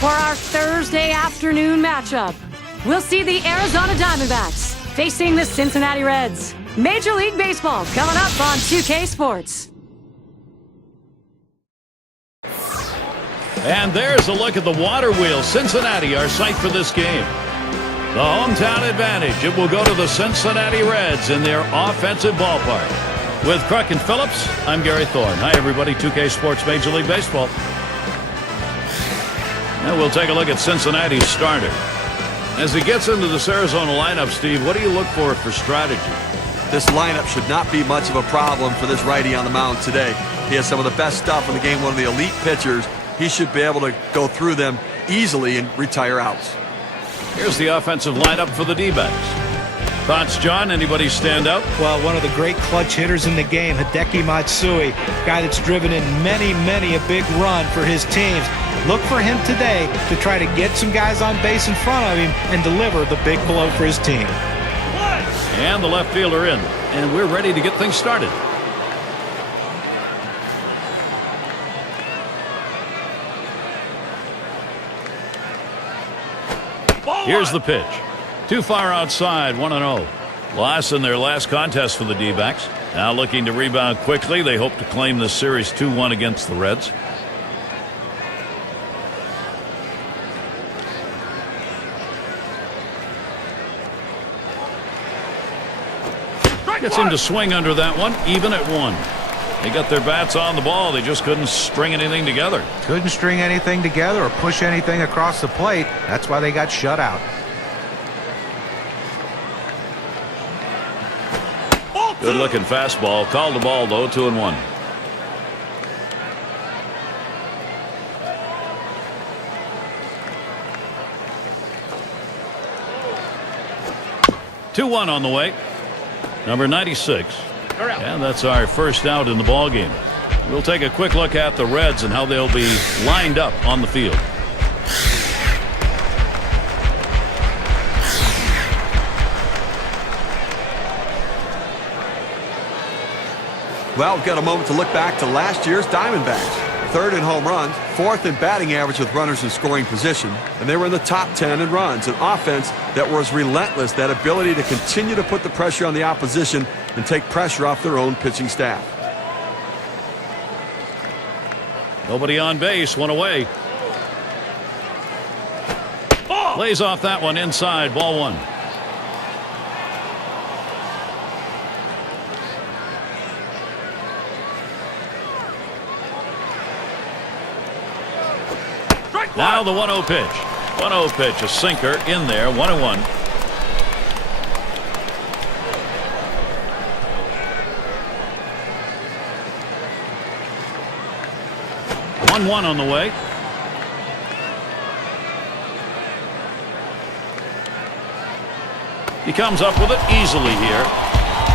For our Thursday afternoon matchup, we'll see the Arizona Diamondbacks facing the Cincinnati Reds. Major League Baseball coming up on 2K Sports. And there's a look at the water wheel. Cincinnati, our site for this game. The hometown advantage. It will go to the Cincinnati Reds in their offensive ballpark. With Kruk and Phillips, I'm Gary Thorne. Hi, everybody. 2K Sports Major League Baseball. Now we'll take a look at Cincinnati's starter. As he gets into this Arizona lineup, Steve, what do you look for strategy? This lineup should not be much of a problem for this righty on the mound today. He has some of the best stuff in the game, one of the elite pitchers. He should be able to go through them easily and retire outs. Here's the offensive lineup for the D-backs. Thoughts, John? Anybody stand out? Well, one of the great clutch hitters in the game, Hideki Matsui, guy that's driven in many a big run for his teams. Look for him today to try to get some guys on base in front of him and deliver the big blow for his team. And the left fielder in. And we're ready to get things started. Here's the pitch. Too far outside, 1-0. Loss in their last contest for the D-backs. Now looking to rebound quickly. They hope to claim this series 2-1 against the Reds. Gets him to swing under that one, even at 1. They got their bats on the ball. They just couldn't string anything together. Couldn't string anything together or push anything across the plate. That's why they got shut out. Good looking fastball. Called the ball though. 2-1. Two-1 on the way. Number 96. And that's our first out in the ball game. We'll take a quick look at the Reds and how they'll be lined up on the field. Well, we've got a moment to look back to last year's Diamondbacks. 3rd in home runs, 4th in batting average with runners in scoring position, and they were in the top 10 in runs. An offense that was relentless, that ability to continue to put the pressure on the opposition and take pressure off their own pitching staff. Nobody on base, one away. Lays off that one inside, ball 1. Now the 1-0 pitch. 1-0 pitch, a sinker in there, 1-1. One on the way. He comes up with it easily here.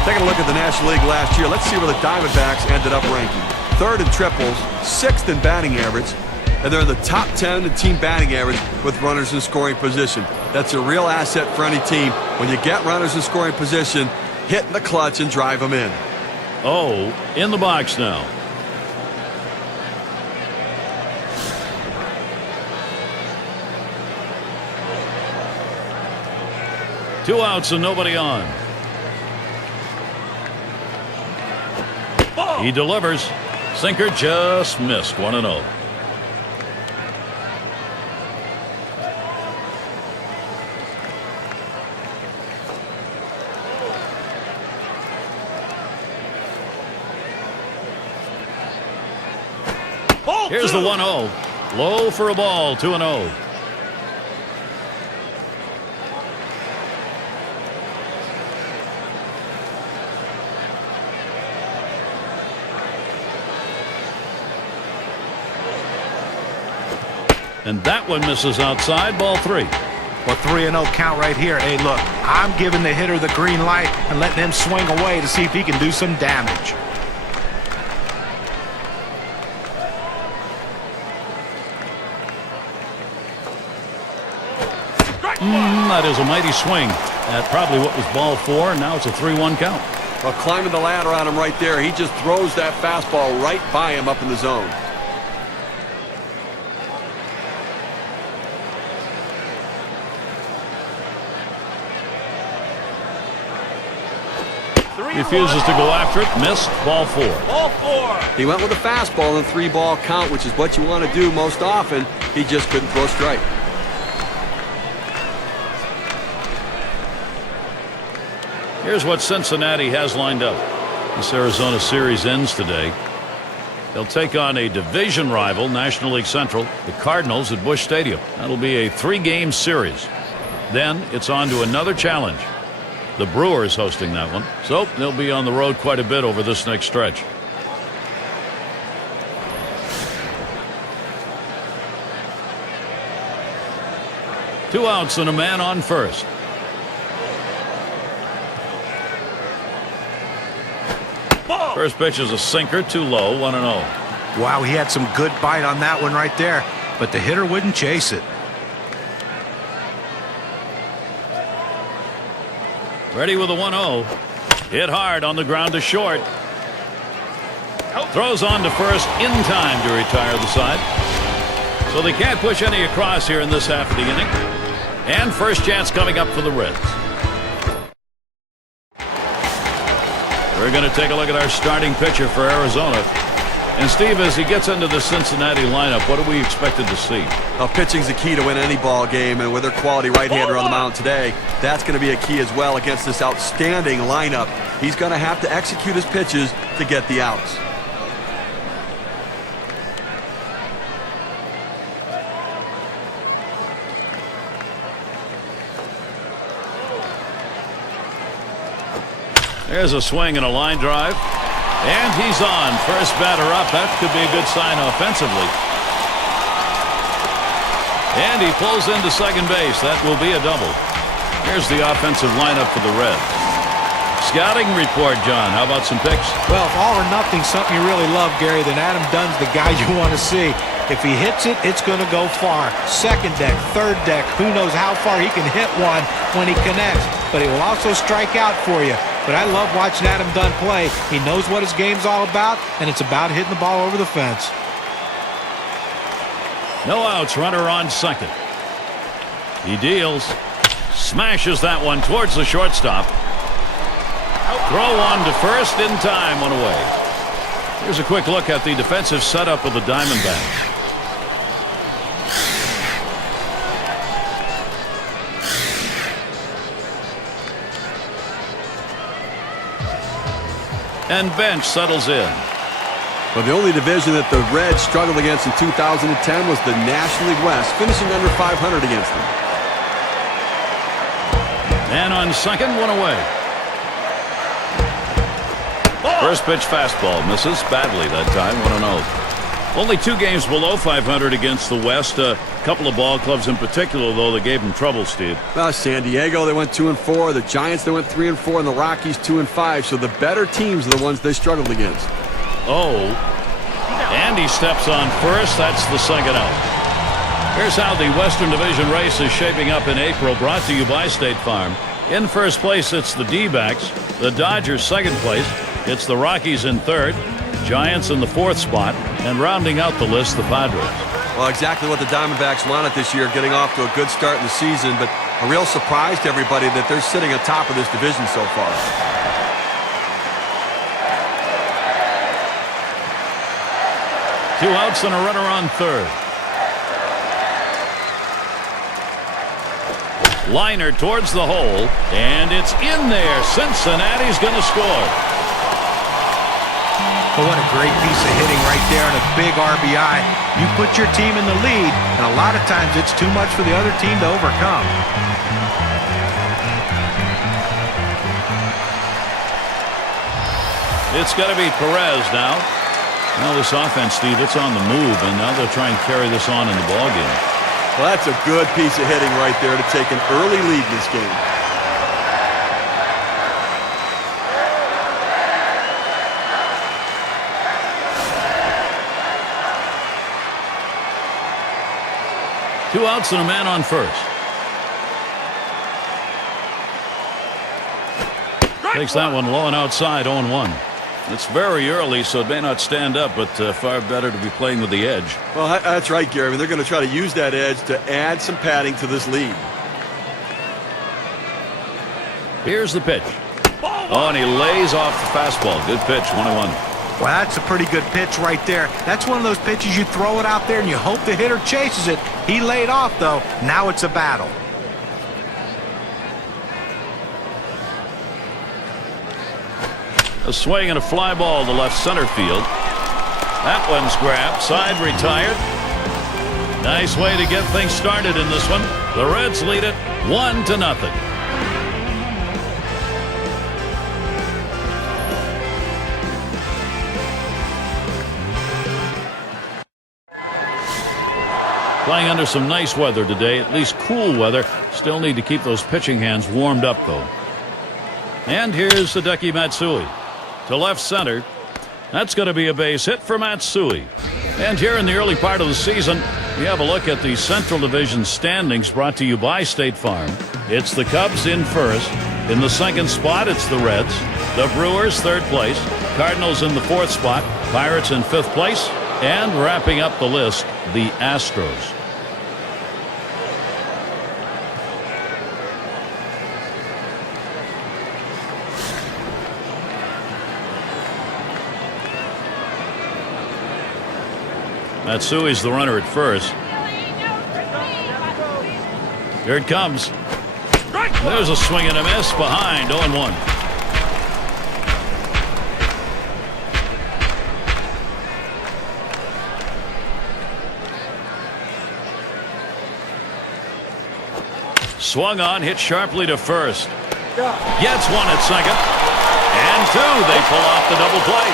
Taking a look at the National League last year, let's see where the Diamondbacks ended up ranking. 3rd in triples, 6th in batting average, and they're in the top 10 in team batting average with runners in scoring position. That's a real asset for any team. When you get runners in scoring position, hit in the clutch and drive them in. Oh, in the box now. Two outs and nobody on. He delivers. Sinker just missed. 1-0. Here's the 1-0. Low for a ball. 2-0. And that one misses outside, ball 3. Well, 3-0 count right here. Hey, look, I'm giving the hitter the green light and letting him swing away to see if he can do some damage. That is a mighty swing at probably what was ball 4. Now it's a 3-1 count. Well, climbing the ladder on him right there. He just throws that fastball right by him up in the zone. Refuses to go after it. Missed. Ball 4. He went with a fastball in a 3-ball count, which is what you want to do most often. He just couldn't throw strike. Here's what Cincinnati has lined up. This Arizona series ends today. They'll take on a division rival, National League Central, the Cardinals at Busch Stadium. That'll be a 3-game series. Then it's on to another challenge. The Brewers hosting that one. So they'll be on the road quite a bit over this next stretch. Two outs and a man on first. First pitch is a sinker, too low, 1-0. Wow, he had some good bite on that one right there, but the hitter wouldn't chase it. Ready with a 1-0. Hit hard on the ground to short. Throws on to first in time to retire the side. So they can't push any across here in this half of the inning. And first chance coming up for the Reds. We're going to take a look at our starting pitcher for Arizona. And Steve, as he gets into the Cincinnati lineup, what are we expected to see? Pitching's the key to win any ball game, and with their quality right-hander on the mound today, that's going to be a key as well against this outstanding lineup. He's going to have to execute his pitches to get the outs. There's a swing and a line drive. And he's on. First batter up. That could be a good sign offensively. And he pulls into second base. That will be a double. Here's the offensive lineup for the Reds. Scouting report, John. How about some picks? Well, if all or nothing, something you really love, Gary, then Adam Dunn's the guy you want to see. If he hits it, it's going to go far. Second deck, third deck, who knows how far he can hit one when he connects. But he will also strike out for you. But I love watching Adam Dunn play. He knows what his game's all about, and it's about hitting the ball over the fence. No outs, runner on second. He deals. Smashes that one towards the shortstop. Throw on to first in time, one away. Here's a quick look at the defensive setup of the Diamondbacks. And bench settles in. But the only division that the Reds struggled against in 2010 was the National League West, finishing under 500 against them. And on second, one away. First pitch fastball misses badly that time, 1-0. Only 2 games below 500 against the West. A couple of ball clubs in particular, though, that gave them trouble, Steve. Well, San Diego, they went 2-4. The Giants, they went 3-4, and the Rockies 2-5. So the better teams are the ones they struggled against. Oh, and he steps on first. That's the second out. Here's how the Western Division race is shaping up in April, brought to you by State Farm. In first place, it's the D-backs. The Dodgers second place. It's the Rockies in third. Giants in the fourth spot. And rounding out the list, the Padres. Well, exactly what the Diamondbacks wanted this year, getting off to a good start in the season, but a real surprise to everybody that they're sitting atop of this division so far. Two outs and a runner on third. Liner towards the hole, and it's in there. Cincinnati's going to score. But what a great piece of hitting right there and a big RBI. You put your team in the lead, and a lot of times it's too much for the other team to overcome. It's got to be Perez now. Now this offense, Steve, it's on the move, and now they'll try and carry this on in the ballgame. Well, that's a good piece of hitting right there to take an early lead in this game. Two outs and a man on first. Takes that one low and outside, 0-1. It's very early, so it may not stand up, but far better to be playing with the edge. Well, that's right, Gary. I mean, they're going to try to use that edge to add some padding to this lead. Here's the pitch. Oh, and he lays off the fastball. Good pitch, 1-1. Well, that's a pretty good pitch right there. That's one of those pitches you throw it out there and you hope the hitter chases it. He laid off, though. Now it's a battle. A swing and a fly ball to left center field. That one's grabbed. Side retired. Nice way to get things started in this one. The Reds lead it 1-0. Playing under some nice weather today, at least cool weather. Still need to keep those pitching hands warmed up, though. And here's Hideki Matsui to left center. That's going to be a base hit for Matsui. And here in the early part of the season, we have a look at the Central Division standings brought to you by State Farm. It's the Cubs in first. In the second spot, it's the Reds. The Brewers, third place. Cardinals in the fourth spot. Pirates in fifth place. And wrapping up the list, the Astros. Matsui's the runner at first. Here it comes. There's a swing and a miss behind, 0-1. Swung on, hit sharply to first. Gets one at second. And two, they pull off the double play.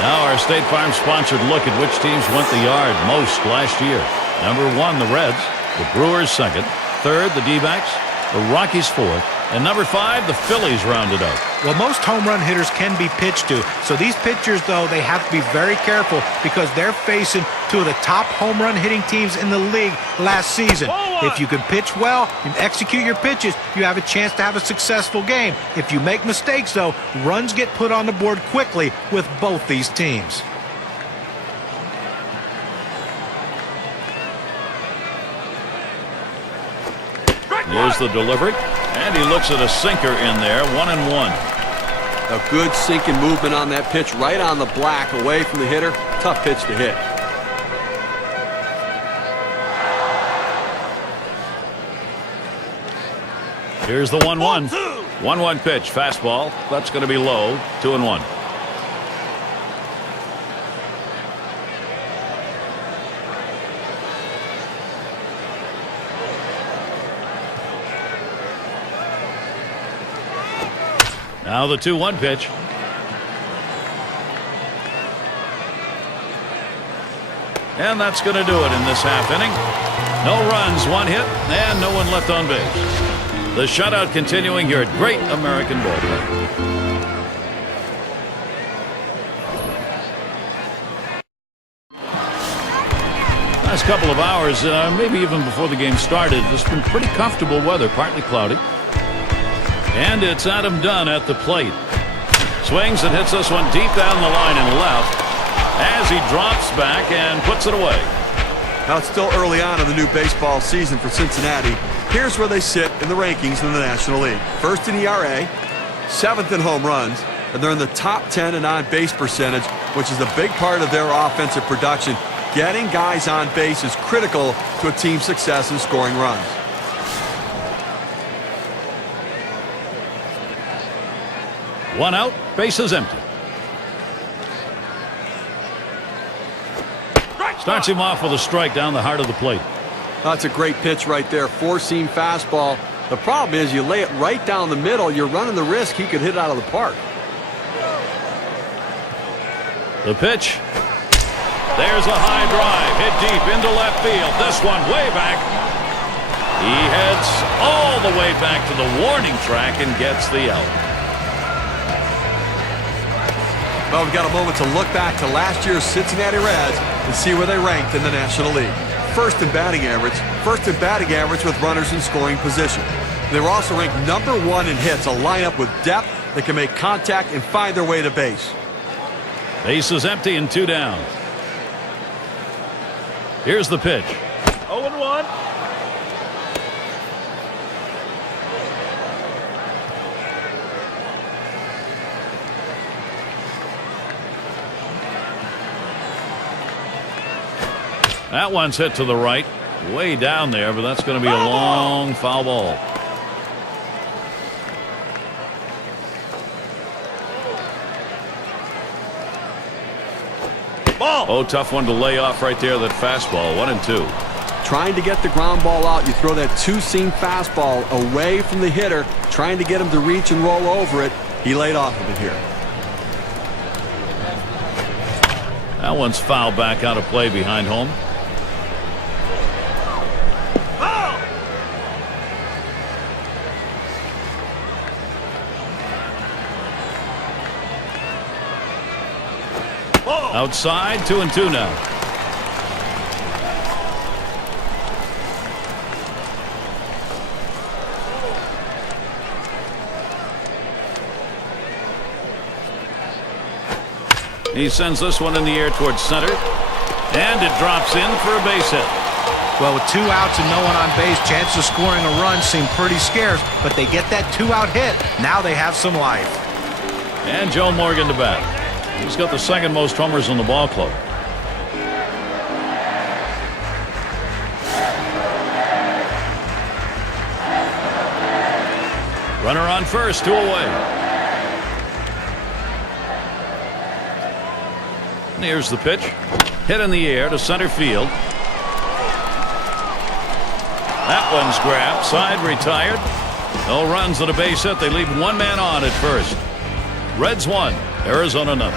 Now our State Farm sponsored look at which teams went the yard most last year. Number 1, the Reds. The Brewers second. Third, the D-backs. The Rockies fourth. And number 5, the Phillies rounded out. Well, most home run hitters can be pitched to. So these pitchers, though, they have to be very careful because they're facing two of the top home run hitting teams in the league last season. If you can pitch well and execute your pitches, you have a chance to have a successful game. If you make mistakes, though, runs get put on the board quickly with both these teams. Here's the delivery. And he looks at a sinker in there, 1-1. A good sinking movement on that pitch, right on the black, away from the hitter. Tough pitch to hit. Here's the 1-1. 1-1 pitch, fastball. That's going to be low, 2-1. Now the 2-1 pitch. And that's going to do it in this half inning. No runs, 1 hit, and no one left on base. The shutout continuing here at Great American Ballpark. Last couple of hours, maybe even before the game started, it's been pretty comfortable weather, partly cloudy. And it's Adam Dunn at the plate. Swings and hits this one deep down the line and left as he drops back and puts it away. Now it's still early on in the new baseball season for Cincinnati. Here's where they sit in the rankings in the National League. First in ERA, 7th in home runs, and they're in the top 10 in on-base percentage, which is a big part of their offensive production. Getting guys on base is critical to a team's success in scoring runs. One out, bases empty. Starts him off with a strike down the heart of the plate. That's a great pitch right there. 4-seam fastball. The problem is you lay it right down the middle, you're running the risk he could hit it out of the park. The pitch. There's a high drive hit deep into left field. This one way back. He heads all the way back to the warning track and gets the out. Well, we've got a moment to look back to last year's Cincinnati Reds and see where they ranked in the National League. First in batting average with runners in scoring position. They were also ranked number 1 in hits, a lineup with depth that can make contact and find their way to base. Base is empty and 2 down. Here's the pitch. 0-1. That one's hit to the right, way down there, but that's going to be a long foul ball. Oh, tough one to lay off right there, that fastball. 1-2. Trying to get the ground ball out, you throw that two-seam fastball away from the hitter, trying to get him to reach and roll over it. He laid off of it here. That one's fouled back out of play behind home. Outside, 2-2 now. He sends this one in the air towards center, and it drops in for a base hit. Well, with 2 outs and no one on base, chances of scoring a run seem pretty scarce, but they get that 2-out hit. Now they have some life. And Joe Morgan to bat. He's got the second most homers in the ball club. Runner on first, 2 away. And here's the pitch. Hit in the air to center field. That one's grabbed. Side retired. No runs and a base hit. They leave 1 man on at first. Reds 1, Arizona 0.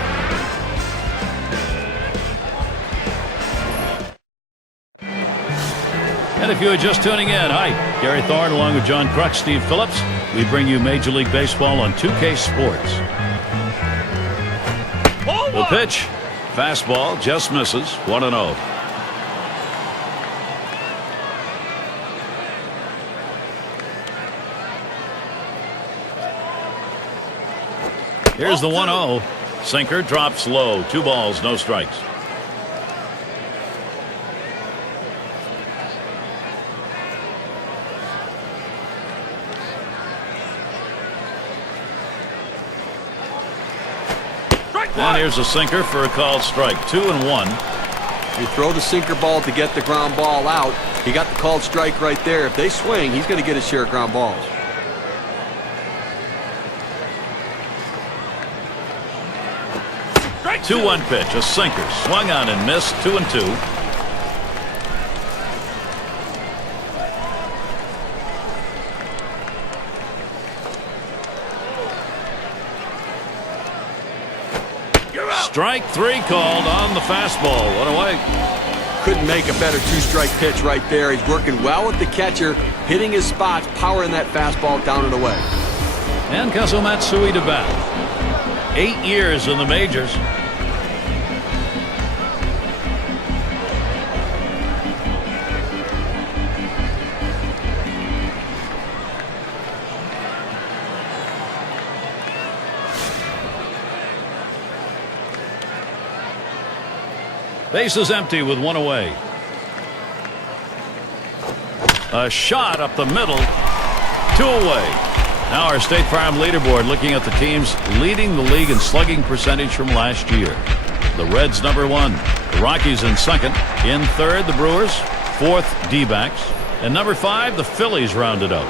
And if you are just tuning in, hi, Gary Thorne along with John Kruk, Steve Phillips. We bring you Major League Baseball on 2K Sports. The pitch, fastball, just misses, 1-0. Here's the 1-0. Sinker drops low. 2 balls, no strikes. And here's a sinker for a called strike. 2-1. You throw the sinker ball to get the ground ball out. He got the called strike right there. If they swing, he's going to get his share of ground balls. Strike 2-1 pitch, a sinker, swung on and missed. 2-2. Strike 3 called on the fastball. 1 away. Couldn't make a better 2-strike pitch right there. He's working well with the catcher, hitting his spots, powering that fastball down and away. And Kazuo Matsui to bat. 8 years in the majors. Base is empty with 1 away. A shot up the middle. 2 away. Now our State Farm leaderboard, looking at the teams leading the league in slugging percentage from last year. The Reds #1. The Rockies in second. In third, the Brewers. Fourth, D-backs. And #5, the Phillies rounded out.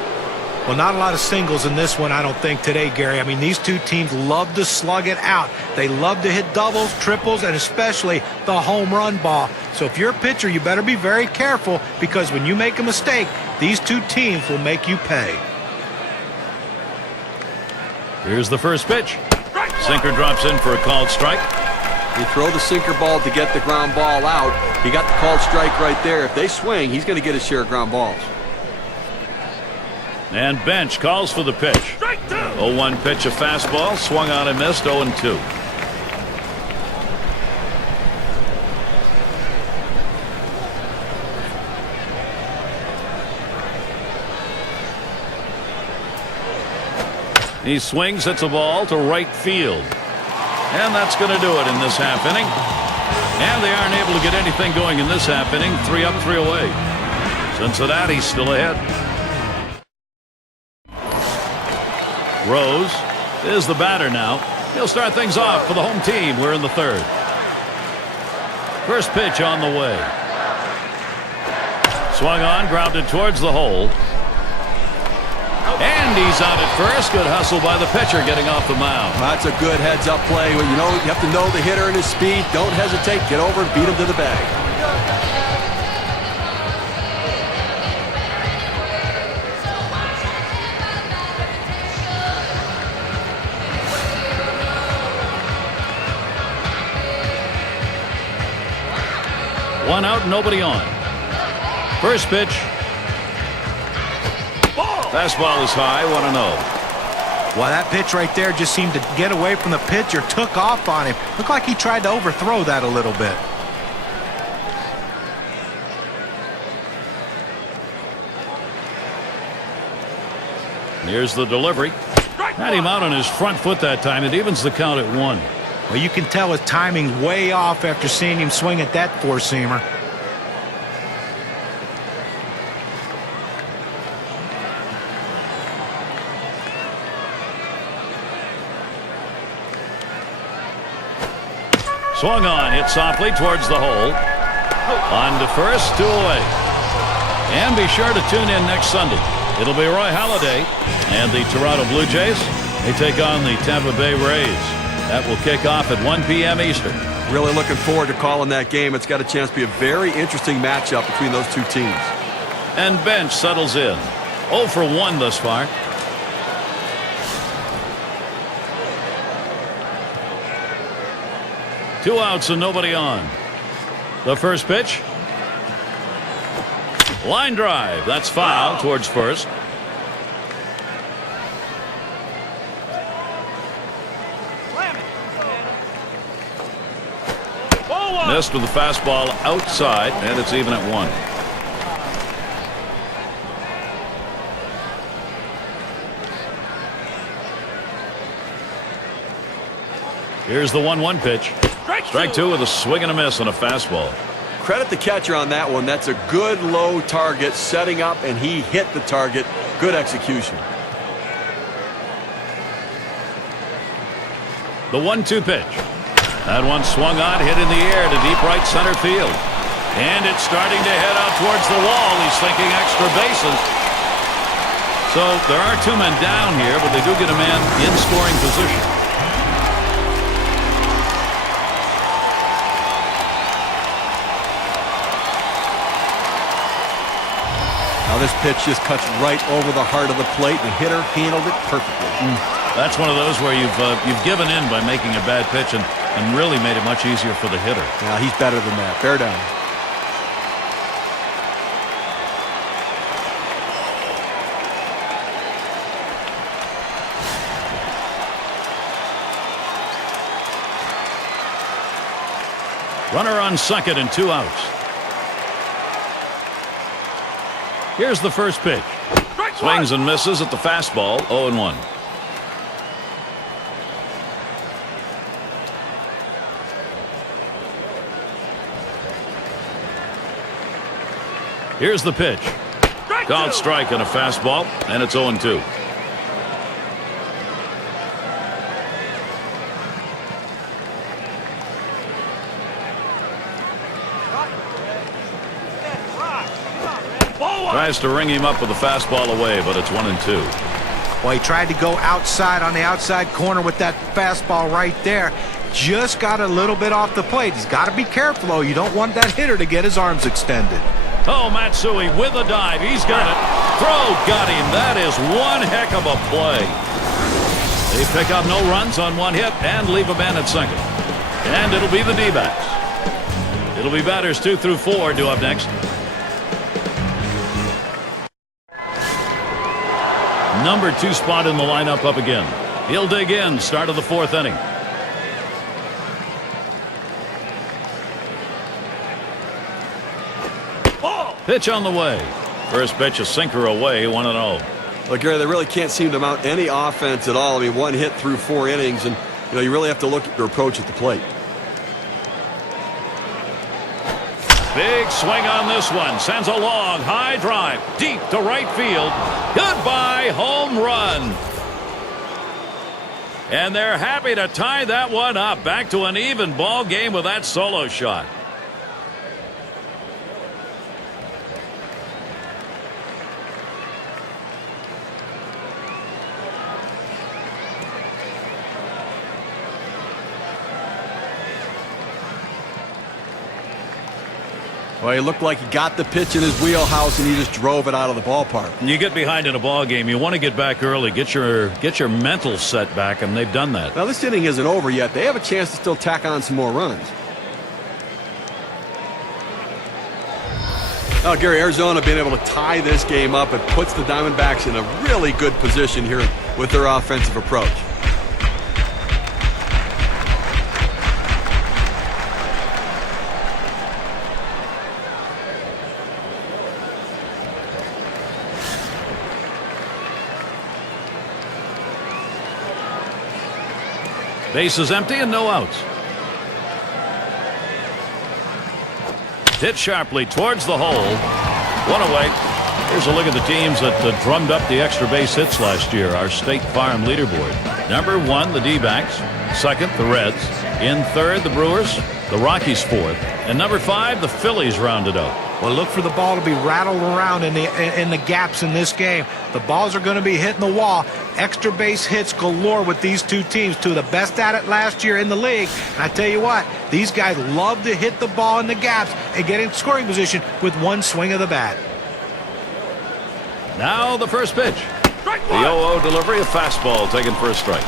Well, not a lot of singles in this one, I don't think, today, Gary. I mean, these two teams love to slug it out. They love to hit doubles, triples, and especially the home run ball. So if you're a pitcher, you better be very careful, because when you make a mistake, these two teams will make you pay. Here's the first pitch. Sinker drops in for a called strike. You throw the sinker ball to get the ground ball out. He got the called strike right there. If they swing, he's going to get his share of ground balls. And Bench calls for the pitch. 0-1 pitch, a fastball, swung on and missed. 0-2. He swings, hits a ball to right field. And that's going to do it in this half inning. And they aren't able to get anything going in this half inning. 3 up, 3 away. Cincinnati's still ahead. Rose is the batter now. He'll start things off for the home team. We're in the third. First pitch on the way. Swung on, grounded towards the hole. And he's out at first. Good hustle by the pitcher getting off the mound. That's a good heads-up play. You know, you have to know the hitter and his speed. Don't hesitate. Get over and beat him to the bag. One out, nobody on. First pitch. Fastball is high, 1-0. Well, that pitch right there just seemed to get away from the pitcher, took off on him. Looked like he tried to overthrow that a little bit. Here's the delivery. Had him out on his front foot that time. It evens the count at 1. Well, you can tell his timing's way off after seeing him swing at that four-seamer. Swung on, hit softly towards the hole. On to first, 2 away. And be sure to tune in next Sunday. It'll be Roy Halladay and the Toronto Blue Jays. They take on the Tampa Bay Rays. That will kick off at 1 p.m. Eastern. Really looking forward to calling that game. It's got a chance to be a very interesting matchup between those two teams. And Bench settles in. 0 for 1 thus far. Two outs and nobody on. The first pitch. Line drive. That's foul towards first. Missed with the fastball outside, and it's even at 1. Here's the 1-1 pitch. Strike 2 with a swing and a miss on a fastball. Credit the catcher on that one. That's a good low target, setting up, and he hit the target. Good execution. The 1-2 pitch. That one swung on, hit in the air to deep right center field. And it's starting to head out towards the wall. He's thinking extra bases. So there are 2 men down here, but they do get a man in scoring position. Now this pitch just cuts right over the heart of the plate. The hitter handled it perfectly. That's one of those where you've given in by making a bad pitch and really made it much easier for the hitter. Yeah, he's better than that. Bear down. Runner on second and 2 outs. Here's the first pitch. Swings and misses at the fastball. 0-1. Here's the pitch. Called strike on a fastball, and it's 0-2. Tries to ring him up with a fastball away, but it's 1-2. Well, he tried to go outside on the outside corner with that fastball right there. Just got a little bit off the plate. He's got to be careful, though. You don't want that hitter to get his arms extended. Oh, Matsui with a dive. He's got it. Throw got him. That is one heck of a play. They pick up no runs on 1 hit and leave a man at second. And it'll be the D-backs. It'll be batters 2 through 4 due up next. Number 2 spot in the lineup up again. He'll dig in. Start of the 4th inning. Pitch on the way. First pitch a sinker away, 1-0. Well, Gary, they really can't seem to mount any offense at all. I mean, 1 hit through 4 innings, and you really have to look at your approach at the plate. Big swing on this one. Sends a long, high drive deep to right field. Goodbye, home run. And they're happy to tie that one up. Back to an even ball game with that solo shot. Well, he looked like he got the pitch in his wheelhouse and he just drove it out of the ballpark. You get behind in a ball game, you want to get back early, get your mental set back, and they've done that. Now, this inning isn't over yet. They have a chance to still tack on some more runs. Now, Gary, Arizona being able to tie this game up, it puts the Diamondbacks in a really good position here with their offensive approach. Base is empty and no outs. Hit sharply towards the hole. One away. Here's a look at the teams that drummed up the extra base hits last year. Our State Farm leaderboard. Number 1, the D-backs. Second, the Reds. In third, the Brewers. The Rockies fourth. And number 5, the Phillies rounded out. Well, look for the ball to be rattled around in the gaps in this game. The balls are going to be hitting the wall. Extra base hits galore with these two teams, two of the best at it last year in the league. And I tell you what, these guys love to hit the ball in the gaps and get in scoring position with one swing of the bat. Now the first pitch. The 0-0 delivery, a fastball taken for a strike.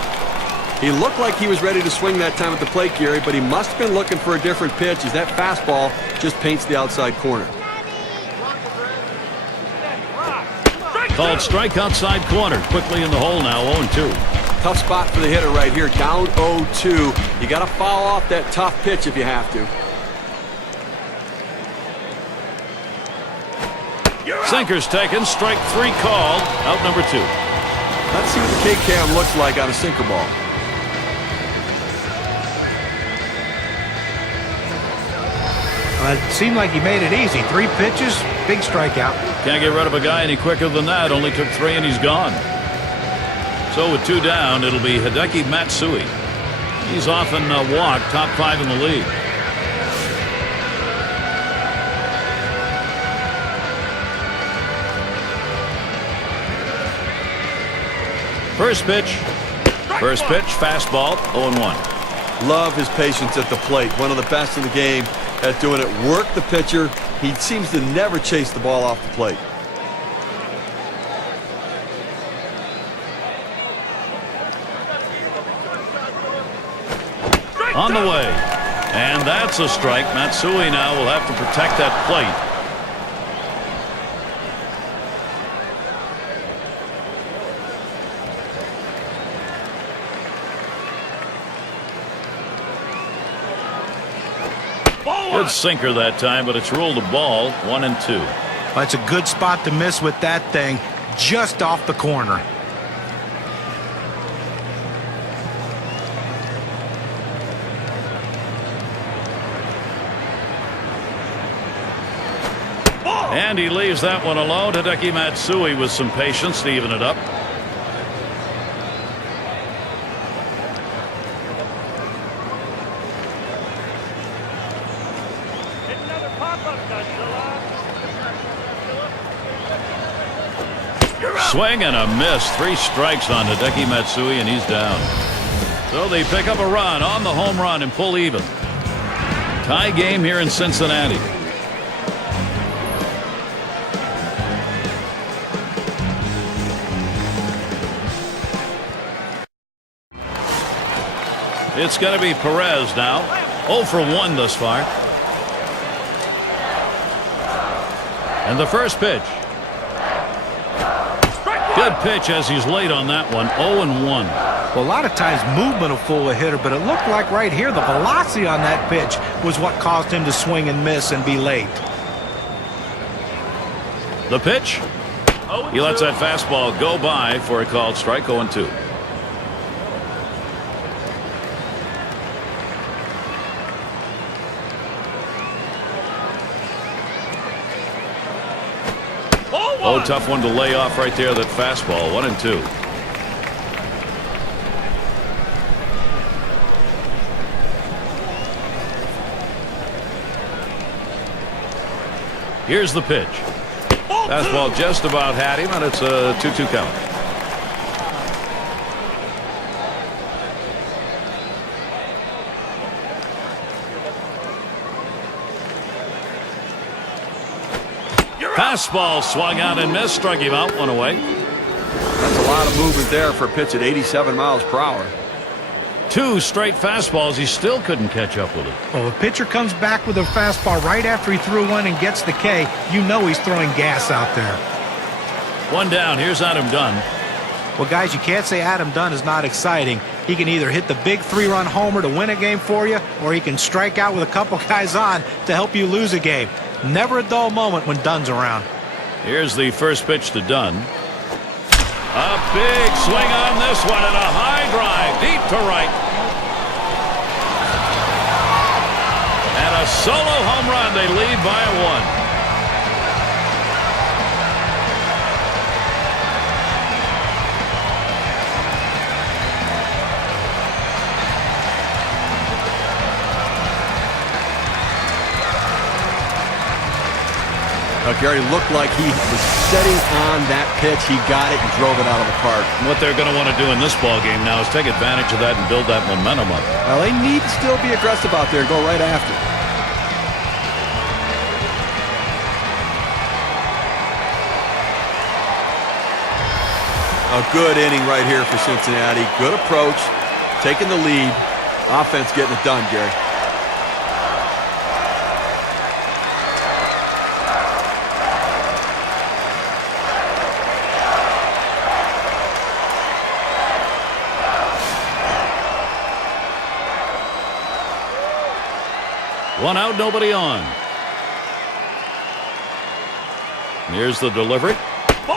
He looked like he was ready to swing that time at the plate, Gary, but he must have been looking for a different pitch as that fastball just paints the outside corner. Called strike outside corner. Quickly in the hole now, 0-2. Tough spot for the hitter right here, down 0-2. You got to foul off that tough pitch if you have to. Sinker's taken, strike 3 called, out number 2. Let's see what the K-Cam looks like on a sinker ball. It seemed like he made it easy. 3 pitches, big strikeout. Can't get rid of a guy any quicker than that. Only took 3 and he's gone. So with 2 down, it'll be Hideki Matsui. He's often walked, top 5 in the league. First pitch, fastball, 0-1. Love his patience at the plate. One of the best in the game at doing it. Work the pitcher. He seems to never chase the ball off the plate. On the way. And that's a strike. Matsui now will have to protect that plate. Good sinker that time, but it's ruled a ball, 1-2. Well, it's a good spot to miss with that thing, just off the corner. And he leaves that one alone. Hideki Matsui with some patience to even it up. Swing and a miss. 3 strikes on Hideki Matsui, and he's down. So they pick up a run on the home run and pull even. Tie game here in Cincinnati. It's going to be Perez now. 0 for 1 thus far. And the first pitch. Good pitch as he's late on that one. 0-1. Well, a lot of times movement will fool a hitter, but it looked like right here the velocity on that pitch was what caused him to swing and miss and be late. The pitch. He lets that fastball go by for a called strike. 0-2. Oh, tough one to lay off right there, that fastball. 1-2. Here's the pitch. Fastball just about had him, and it's a 2-2 count. Fastball swung out and missed, struck him out, one away. That's a lot of movement there for a pitch at 87 miles per hour. 2 straight fastballs. He still couldn't catch up with it. Well, a pitcher comes back with a fastball right after he threw one and gets the K. You know he's throwing gas out there. 1 down. Here's Adam Dunn. Well, guys, you can't say Adam Dunn is not exciting. He can either hit the big 3-run homer to win a game for you, or he can strike out with a couple guys on to help you lose a game. Never a dull moment when Dunn's around. Here's the first pitch to Dunn. A big swing on this one and a high drive deep to right. And a solo home run. They lead by a 1. Gary looked like he was setting on that pitch. He got it and drove it out of the park. What they're going to want to do in this ball game now is take advantage of that and build that momentum up. Well, they need to still be aggressive out there and go right after it. A good inning right here for Cincinnati. Good approach, taking the lead. Offense getting it done, Gary. One out, nobody on. Here's the delivery.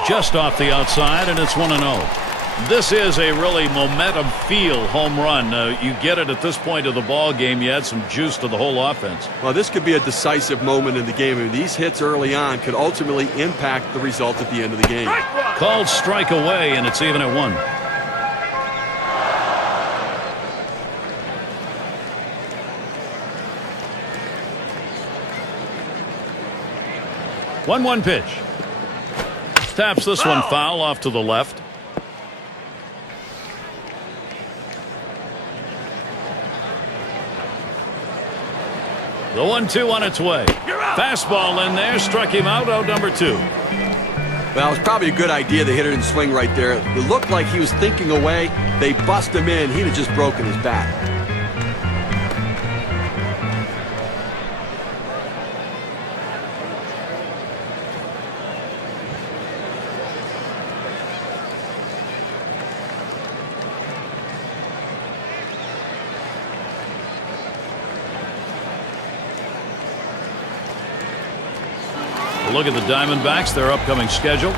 Just off the outside, and it's 1-0. This is a really momentum feel home run. You get it at this point of the ball game. You add some juice to the whole offense. Well, this could be a decisive moment in the game. I mean, these hits early on could ultimately impact the result at the end of the game. Called strike away, and it's even at 1. One pitch. Taps this one foul off to the left. The 1-2 on its way. Fastball in there, struck him out number 2. Well, it's probably a good idea the hitter didn't swing right there. It looked like he was thinking away. They bust him in. He'd have just broken his bat. Look at the Diamondbacks, their upcoming schedule.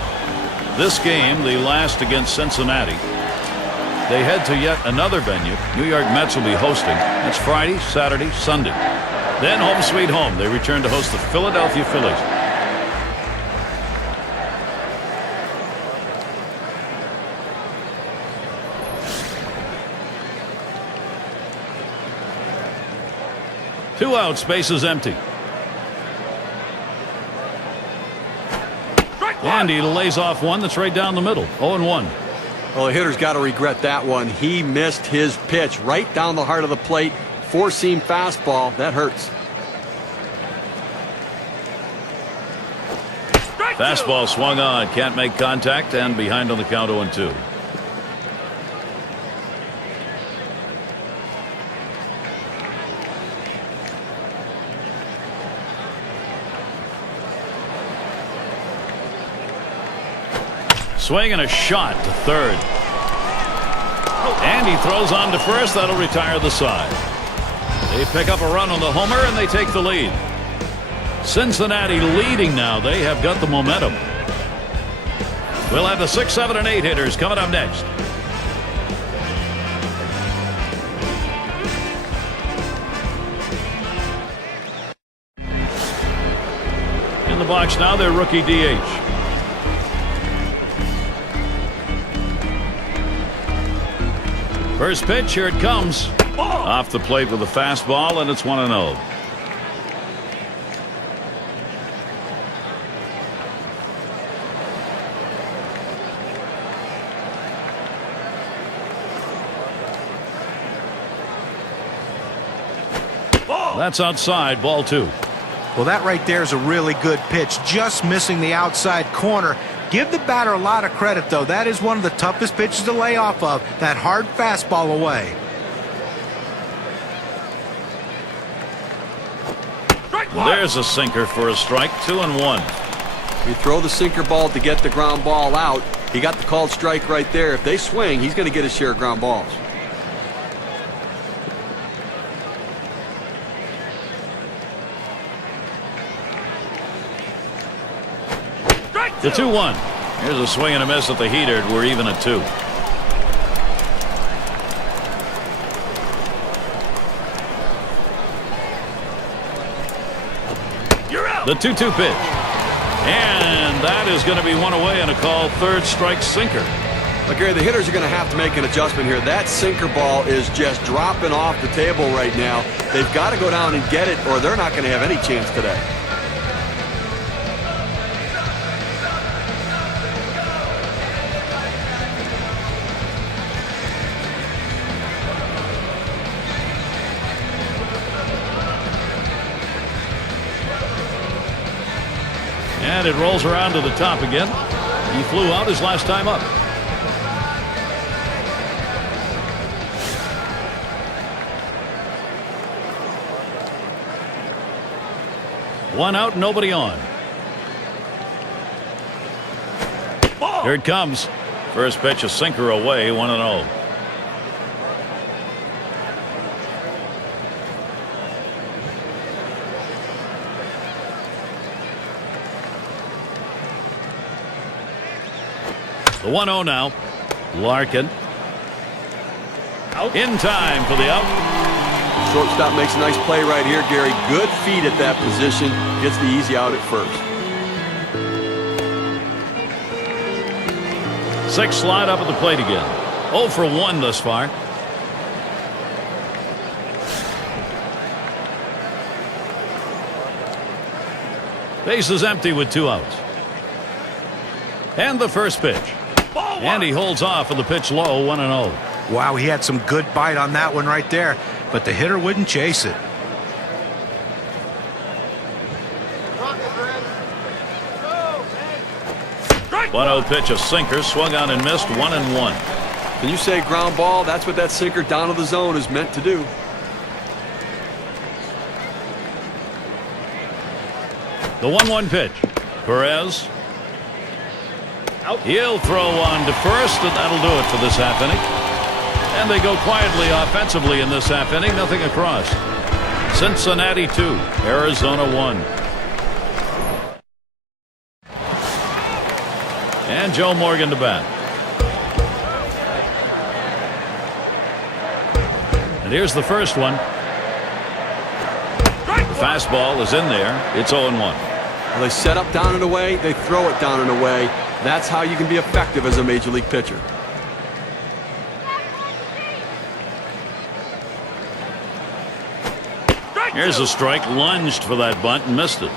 This game, the last against Cincinnati. They head to yet another venue. New York Mets will be hosting. That's Friday, Saturday, Sunday. Then home sweet home. They return to host the Philadelphia Phillies. Two out, space is empty. And he lays off one that's right down the middle. 0-1. Well, the hitter's got to regret that one. He missed his pitch right down the heart of the plate. Four-seam fastball. That hurts. Fastball swung on. Can't make contact and behind on the count 0-2. Swing and a shot to third. And he throws on to first. That'll retire the side. They pick up a run on the homer and they take the lead. Cincinnati leading now. They have got the momentum. We'll have the 6, 7, and 8 hitters coming up next. In the box now, their rookie DH. First pitch, here it comes. Off the plate with a fastball, and it's 1-0. That's outside, ball 2. Well, that right there is a really good pitch, just missing the outside corner. Give the batter a lot of credit, though. That is one of the toughest pitches to lay off of, that hard fastball away. There's a sinker for a strike, 2-1. You throw the sinker ball to get the ground ball out. He got the called strike right there. If they swing, he's going to get his share of ground balls. The 2-1. Here's a swing and a miss at the heater. We're even at 2. The 2-2 pitch. And that is going to be one away and a called third strike sinker. But Gary, the hitters are going to have to make an adjustment here. That sinker ball is just dropping off the table right now. They've got to go down and get it, or they're not going to have any chance today. And it rolls around to the top again. He flew out his last time up. One out, nobody on. Here it comes. First pitch, a sinker away, 1-0. The 1-0 now. Larkin. Out. In time for the out. Shortstop makes a nice play right here, Gary. Good feet at that position. Gets the easy out at first. 6 slide up at the plate again. 0 for 1 thus far. Base is empty with 2 outs. And the first pitch. And he holds off with the pitch low, 1-0. Wow, he had some good bite on that one right there, but the hitter wouldn't chase it. 1-0 pitch, a sinker, swung on and missed, 1-1. Can you say ground ball? That's what that sinker down to the zone is meant to do. The 1-1 pitch. Perez. Out. He'll throw on to first, and that'll do it for this half inning. And they go quietly offensively in this half inning, nothing across. Cincinnati 2, Arizona 1. And Joe Morgan to bat. And here's the first one. The fastball is in there. It's 0-1. Well, they set up down and away. They throw it down and away. That's how you can be effective as a major league pitcher. Here's a strike, lunged for that bunt and missed it.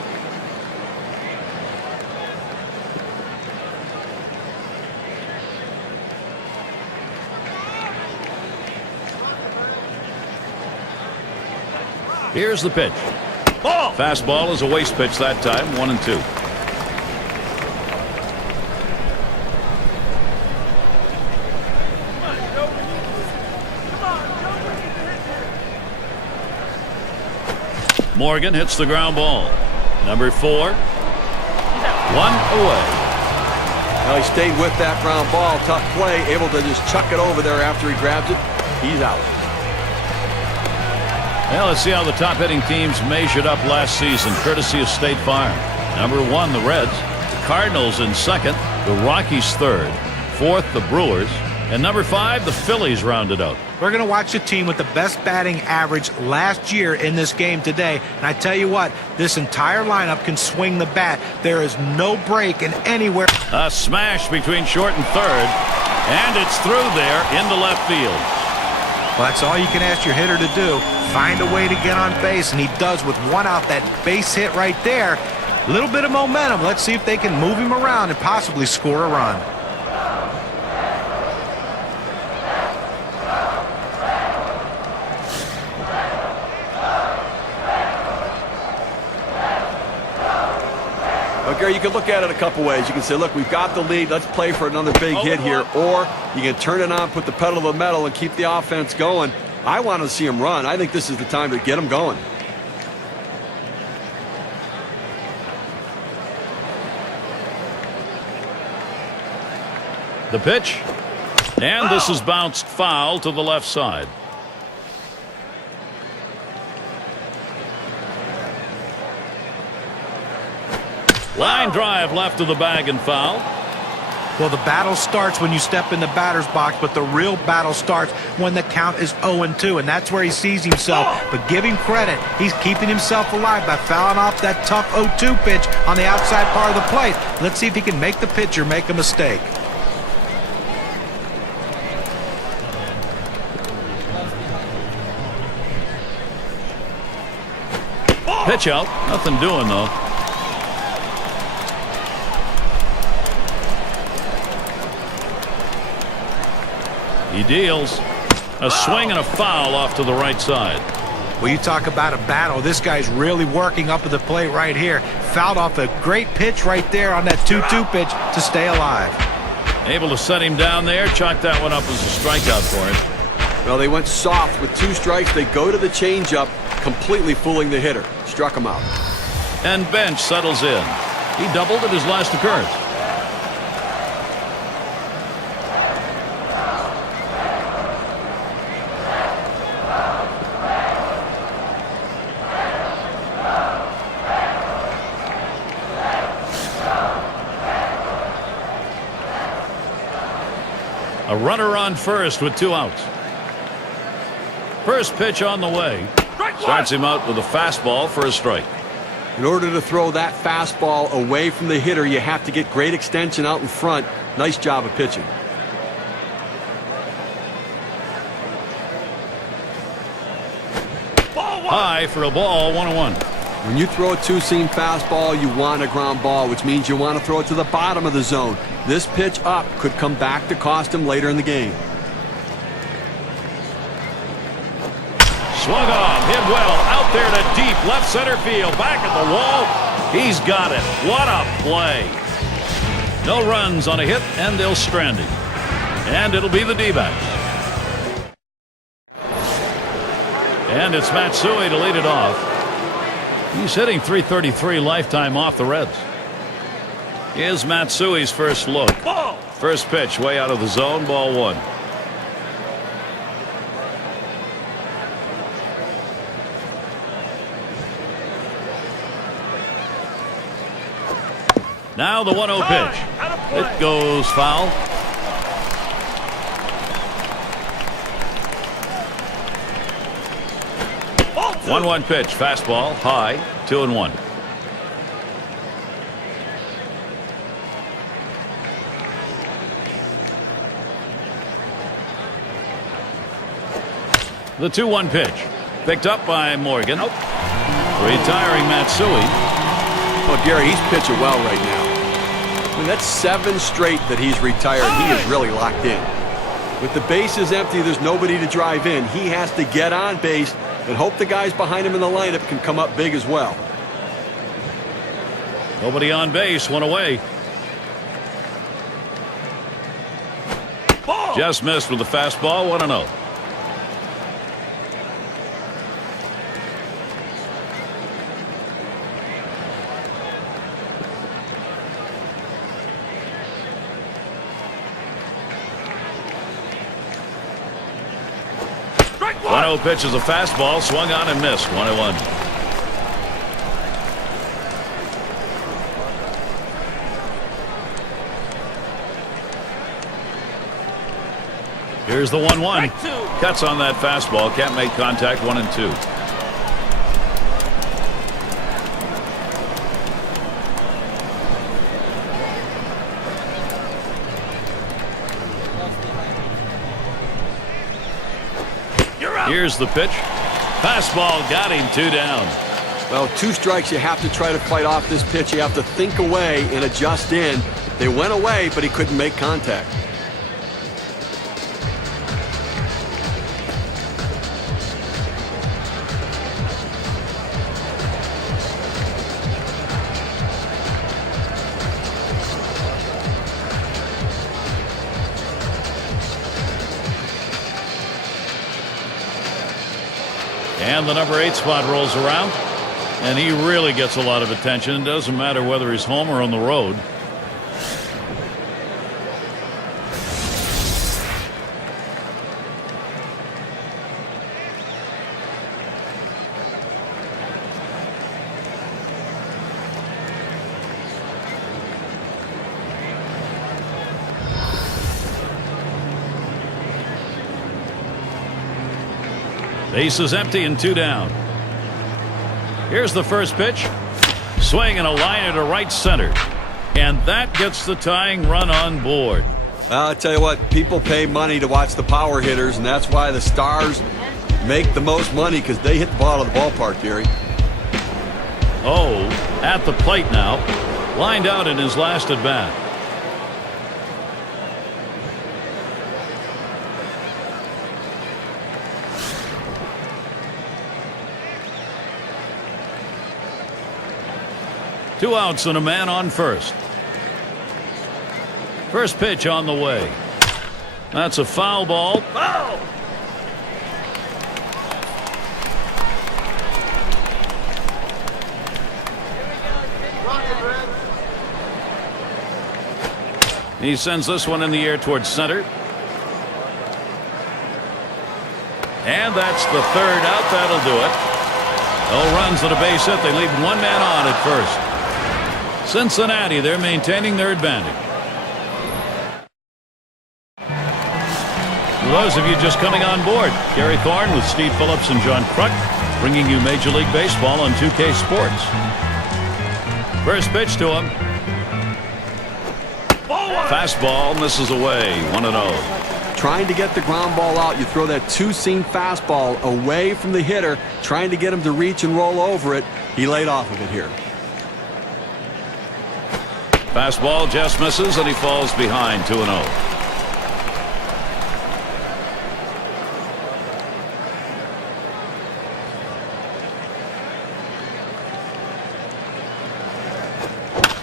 Here's the pitch. Ball. Fastball is a waste pitch that time, 1-2. Morgan hits the ground ball. Number 4. 1 away. Well, he stayed with that ground ball. Tough play. Able to just chuck it over there after he grabs it. He's out. Well, let's see how the top hitting teams measured up last season, courtesy of State Farm. Number 1, the Reds. The Cardinals in second. The Rockies third. Fourth, the Brewers. And number 5, the Phillies rounded out. We're going to watch the team with the best batting average last year in this game today. And I tell you what, this entire lineup can swing the bat. There is no break in anywhere. A smash between short and third. And it's through there into left field. Well, that's all you can ask your hitter to do. Find a way to get on base, and he does with 1 out. That base hit right there. A little bit of momentum. Let's see if they can move him around and possibly score a run. Well, Gary, you can look at it a couple ways. You can say, look, we've got the lead. Let's play for another big hit here. Or you can turn it on, put the pedal to the metal, and keep the offense going. I want to see him run. I think this is the time to get him going. The pitch. And this is bounced foul to the left side. Line drive left of the bag and foul. Well, the battle starts when you step in the batter's box, but the real battle starts when the count is 0-2, and that's where he sees himself. But give him credit. He's keeping himself alive by fouling off that tough 0-2 pitch on the outside part of the plate. Let's see if he can make the pitcher make a mistake. Pitch out. Nothing doing, though. He deals. A swing and a foul off to the right side. Well, you talk about a battle. This guy's really working up at the plate right here. Fouled off a great pitch right there on that 2-2 pitch to stay alive. Able to set him down there. Chalk that one up as a strikeout for him. Well, they went soft with 2 strikes. They go to the changeup, completely fooling the hitter. Struck him out. And Bench settles in. He doubled at his last occurrence. A runner on first with 2 outs. First pitch on the way. Starts him out with a fastball for a strike. In order to throw that fastball away from the hitter, you have to get great extension out in front. Nice job of pitching. High for a ball, 1-1. When you throw a 2-seam fastball, you want a ground ball, which means you want to throw it to the bottom of the zone. This pitch up could come back to cost him later in the game. Swung on, hit well, out there to deep left center field, back at the wall. He's got it. What a play. No runs on a hit, and they'll strand him. And it'll be the D-backs. And it's Matsui to lead it off. He's hitting .333 lifetime off the Reds. Here's Matsui's first look. First pitch way out of the zone, ball 1. Now the 1-0 pitch. It goes foul. One pitch, fastball, high, 2-1. The 2-1 pitch, picked up by Morgan. Retiring Matsui. Well, Gary, he's pitching well right now. I mean, that's 7 straight that he's retired. He is really locked in. With the bases empty, there's nobody to drive in. He has to get on base and hope the guys behind him in the lineup can come up big as well. Nobody on base, 1 away. Just missed with the fastball, 1-0. Pitch is a fastball, swung on and missed, 1-1. Here's the 1-1. Cuts on that fastball, can't make contact, 1-2. Here's the pitch. Fastball got him, 2 down. Well, 2 strikes, you have to try to fight off this pitch. You have to think away and adjust in. They went away, but he couldn't make contact. And the number 8 spot rolls around. And he really gets a lot of attention. It doesn't matter whether he's home or on the road. Base is empty and 2 down. Here's the first pitch. Swing and a liner to right center. And that gets the tying run on board. I'll tell you what, people pay money to watch the power hitters, and that's why the stars make the most money, because they hit the ball of the ballpark, Gary. Oh, at the plate now. Lined out in his last at bat. Two outs and a man on first. First pitch on the way. That's a foul ball. Foul! He sends this one in the air towards center. And that's the third out. That'll do it. No runs and a base hit. They leave one man on at first. Cincinnati, they're maintaining their advantage. For those of you just coming on board, Gary Thorne with Steve Phillips and John Kruk bringing you Major League Baseball on 2K Sports. First pitch to him. Fastball misses away, 1-0. Trying to get the ground ball out, you throw that two-seam fastball away from the hitter, trying to get him to reach and roll over it. He laid off of it here. Fastball just misses, and he falls behind, 2-0.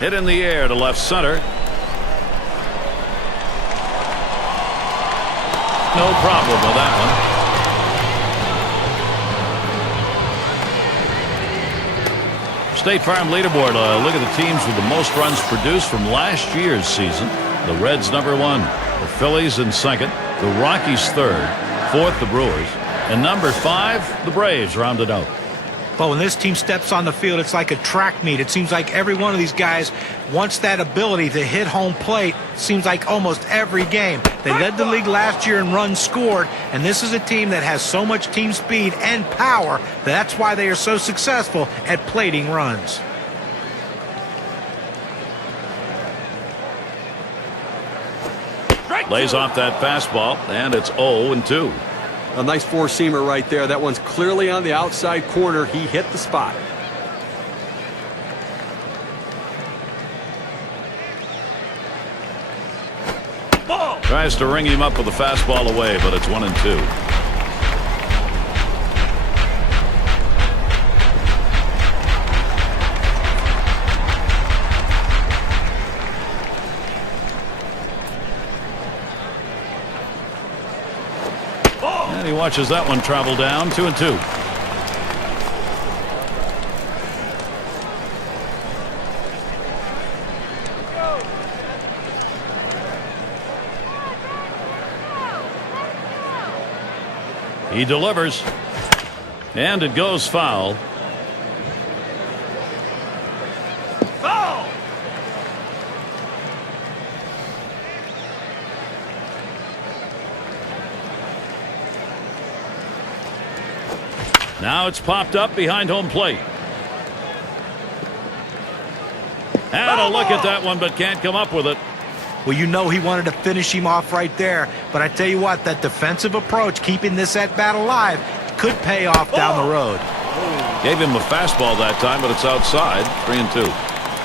Hit in the air to left center. No problem with that one. State Farm leaderboard. Look at the teams with the most runs produced from last year's season. The Reds #1, the Phillies in second, the Rockies third, fourth the Brewers, and number 5 the Braves rounded out. But when this team steps on the field, it's like a track meet. It seems like every one of these guys wants that ability to hit home plate. Seems like almost every game. They led the league last year in runs scored, and this is a team that has so much team speed and power. That's why they are so successful at plating runs. Lays off that fastball, and it's 0-2. A nice four-seamer right there. That one's clearly on the outside corner. He hit the spot. Tries to ring him up with a fastball away, but it's 1-2. And he watches that one travel down, 2-2. He delivers, and it goes foul. Foul! Now it's popped up behind home plate. Had a look at that one, but can't come up with it. Well, you know he wanted to finish him off right there. But I tell you what, that defensive approach, keeping this at-bat alive, could pay off down the road. Gave him a fastball that time, but it's outside, 3-2.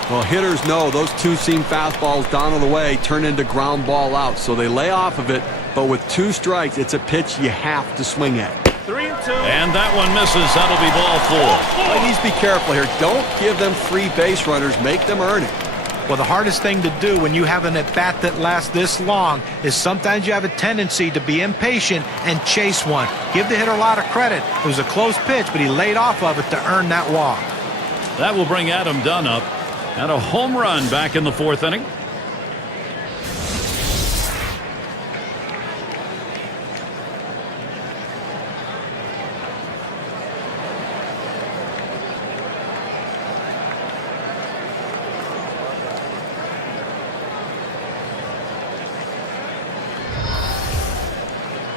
Well, hitters know those two-seam fastballs down on the way turn into ground ball out, so they lay off of it. But with 2 strikes, it's a pitch you have to swing at. 3-2. And that one misses. That'll be ball 4. Well, he needs to be careful here. Don't give them free base runners. Make them earn it. Well, the hardest thing to do when you have an at-bat that lasts this long is sometimes you have a tendency to be impatient and chase one. Give the hitter a lot of credit. It was a close pitch, but he laid off of it to earn that walk. That will bring Adam Dunn up. And a home run back in the 4th inning.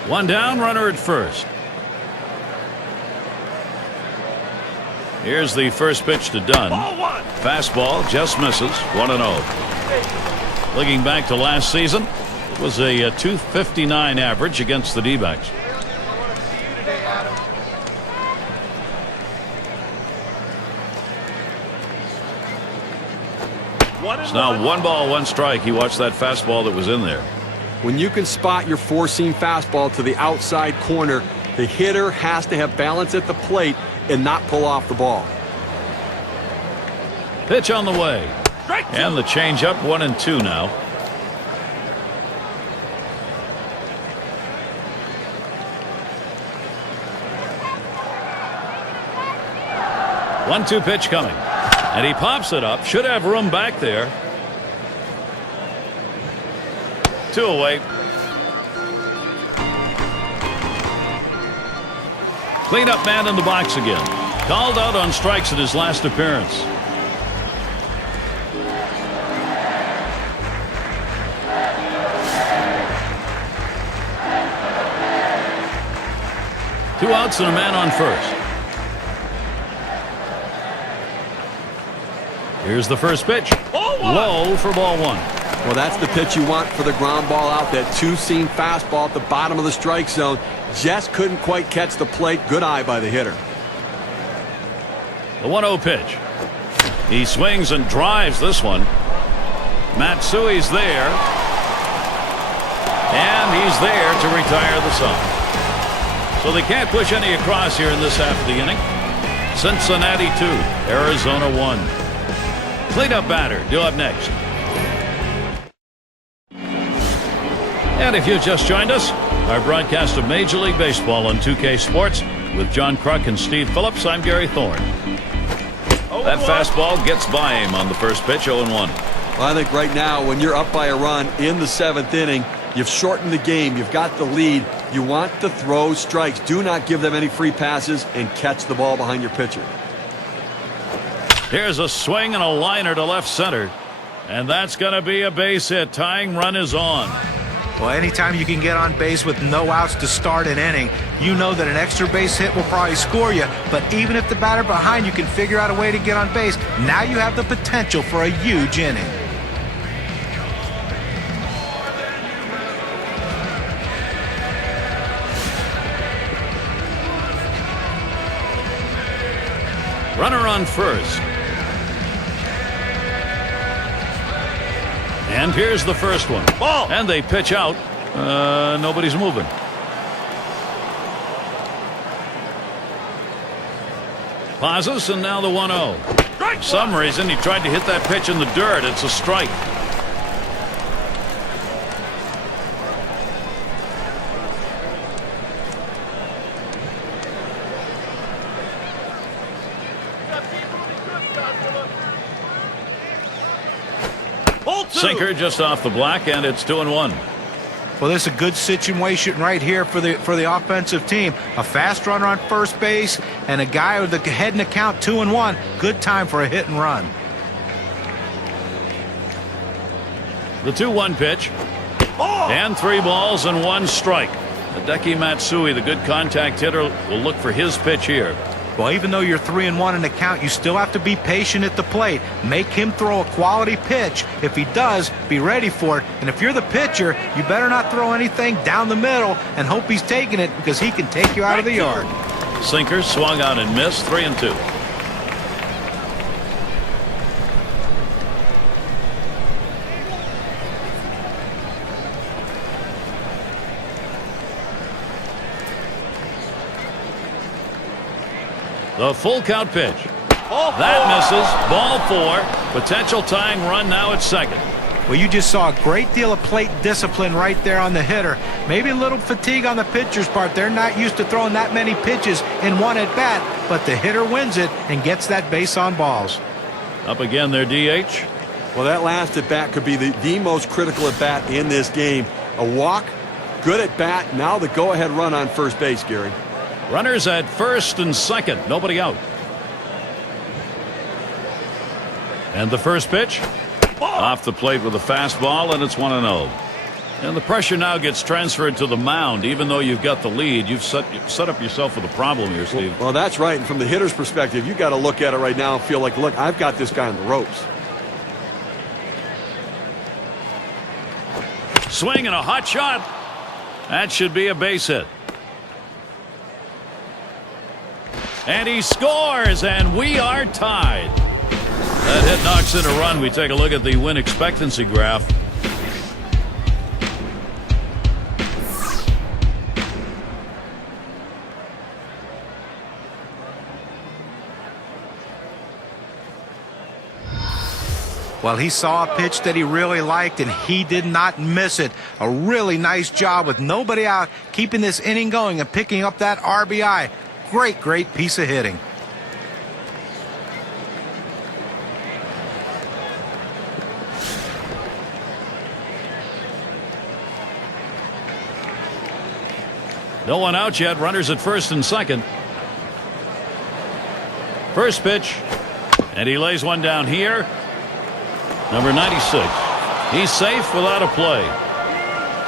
One down, runner at first. Here's the first pitch to Dunn. Fastball just misses. 1-0. Looking back to last season, it was a .259 average against the D-backs. It's now 1 ball, 1 strike. He watched that fastball that was in there. When you can spot your four-seam fastball to the outside corner, the hitter has to have balance at the plate and not pull off the ball. Pitch on the way. And the changeup, 1-2 now. One-two pitch coming. And he pops it up. Should have room back there. 2 away. Cleanup man in the box again. Called out on strikes at his last appearance. Two outs and a man on first. Here's the first pitch. Low for ball 1. Well, that's the pitch you want for the ground ball out. That two-seam fastball at the bottom of the strike zone. Just couldn't quite catch the plate. Good eye by the hitter. The 1-0 pitch. He swings and drives this one. Matsui's there. And he's there to retire the side. So they can't push any across here in this half of the inning. Cincinnati 2, Arizona 1. Cleanup batter due up next. And if you just joined us, our broadcast of Major League Baseball on 2K Sports with John Kruk and Steve Phillips. I'm Gary Thorne. That fastball gets by him on the first pitch, 0-1. Well, I think right now when you're up by a run in the 7th inning, you've shortened the game, you've got the lead, you want to throw strikes. Do not give them any free passes and catch the ball behind your pitcher. Here's a swing and a liner to left center. And that's going to be a base hit. Tying run is on. Well, anytime you can get on base with no outs to start an inning, you know that an extra base hit will probably score you. But even if the batter behind you can figure out a way to get on base, now you have the potential for a huge inning. Runner on first. And here's the first one. Ball. And they pitch out. Nobody's moving. Pauses, and now the 1-0. For some reason, he tried to hit that pitch in the dirt. It's a strike. Sinker just off the black, and it's 2-1. Well, this is a good situation right here for the offensive team. A fast runner on first base and a guy with the head in the count, 2-1. Good time for a hit and run. The 2-1 pitch. And 3 balls and 1 strike. Hideki Matsui, the good contact hitter, will look for his pitch here. Well, even though you're 3-1 in the count, you still have to be patient at the plate. Make him throw a quality pitch. If he does, be ready for it. And if you're the pitcher, you better not throw anything down the middle and hope he's taking it, because he can take you out of the yard. Sinker swung out and missed. 3-2. The full count pitch. That misses. Ball 4. Potential tying run now at second. Well, you just saw a great deal of plate discipline right there on the hitter. Maybe a little fatigue on the pitcher's part. They're not used to throwing that many pitches in one at bat, but the hitter wins it and gets that base on balls. Up again their DH. Well, that last at bat could be the most critical at bat in this game. A walk, good at bat. Now the go-ahead run on first base, Gary. Runners at first and second. Nobody out. And the first pitch. Off the plate with a fastball, and it's 1-0. And the pressure now gets transferred to the mound. Even though you've got the lead, you've set up yourself with a problem here, Steve. Well, that's right. And from the hitter's perspective, you got to look at it right now and feel like, look, I've got this guy on the ropes. Swing and a hot shot. That should be a base hit. And he scores, and we are tied. That hit knocks in a run. We take a look at the win expectancy graph. Well, he saw a pitch that he really liked, and he did not miss it. A really nice job with nobody out, keeping this inning going and picking up that RBI. Great piece of hitting. No one out yet. Runners at first and second. First pitch. And he lays one down here. Number 96. He's safe without a play.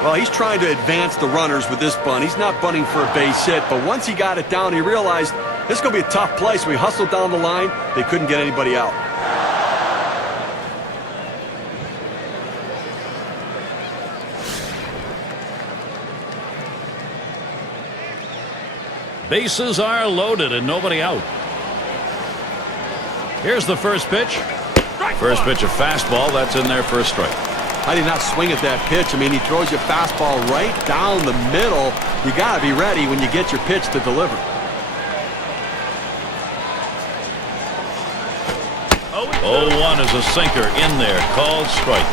Well, he's trying to advance the runners with this bunt. He's not bunting for a base hit, but once he got it down, he realized this is going to be a tough play, so he hustled down the line. They couldn't get anybody out. Bases are loaded and nobody out. Here's the first pitch. First pitch, a fastball. That's in there for a strike. How do you not swing at that pitch? I mean, he throws your fastball right down the middle. You got to be ready when you get your pitch to deliver. Oh, 1 is a sinker in there. Called strike.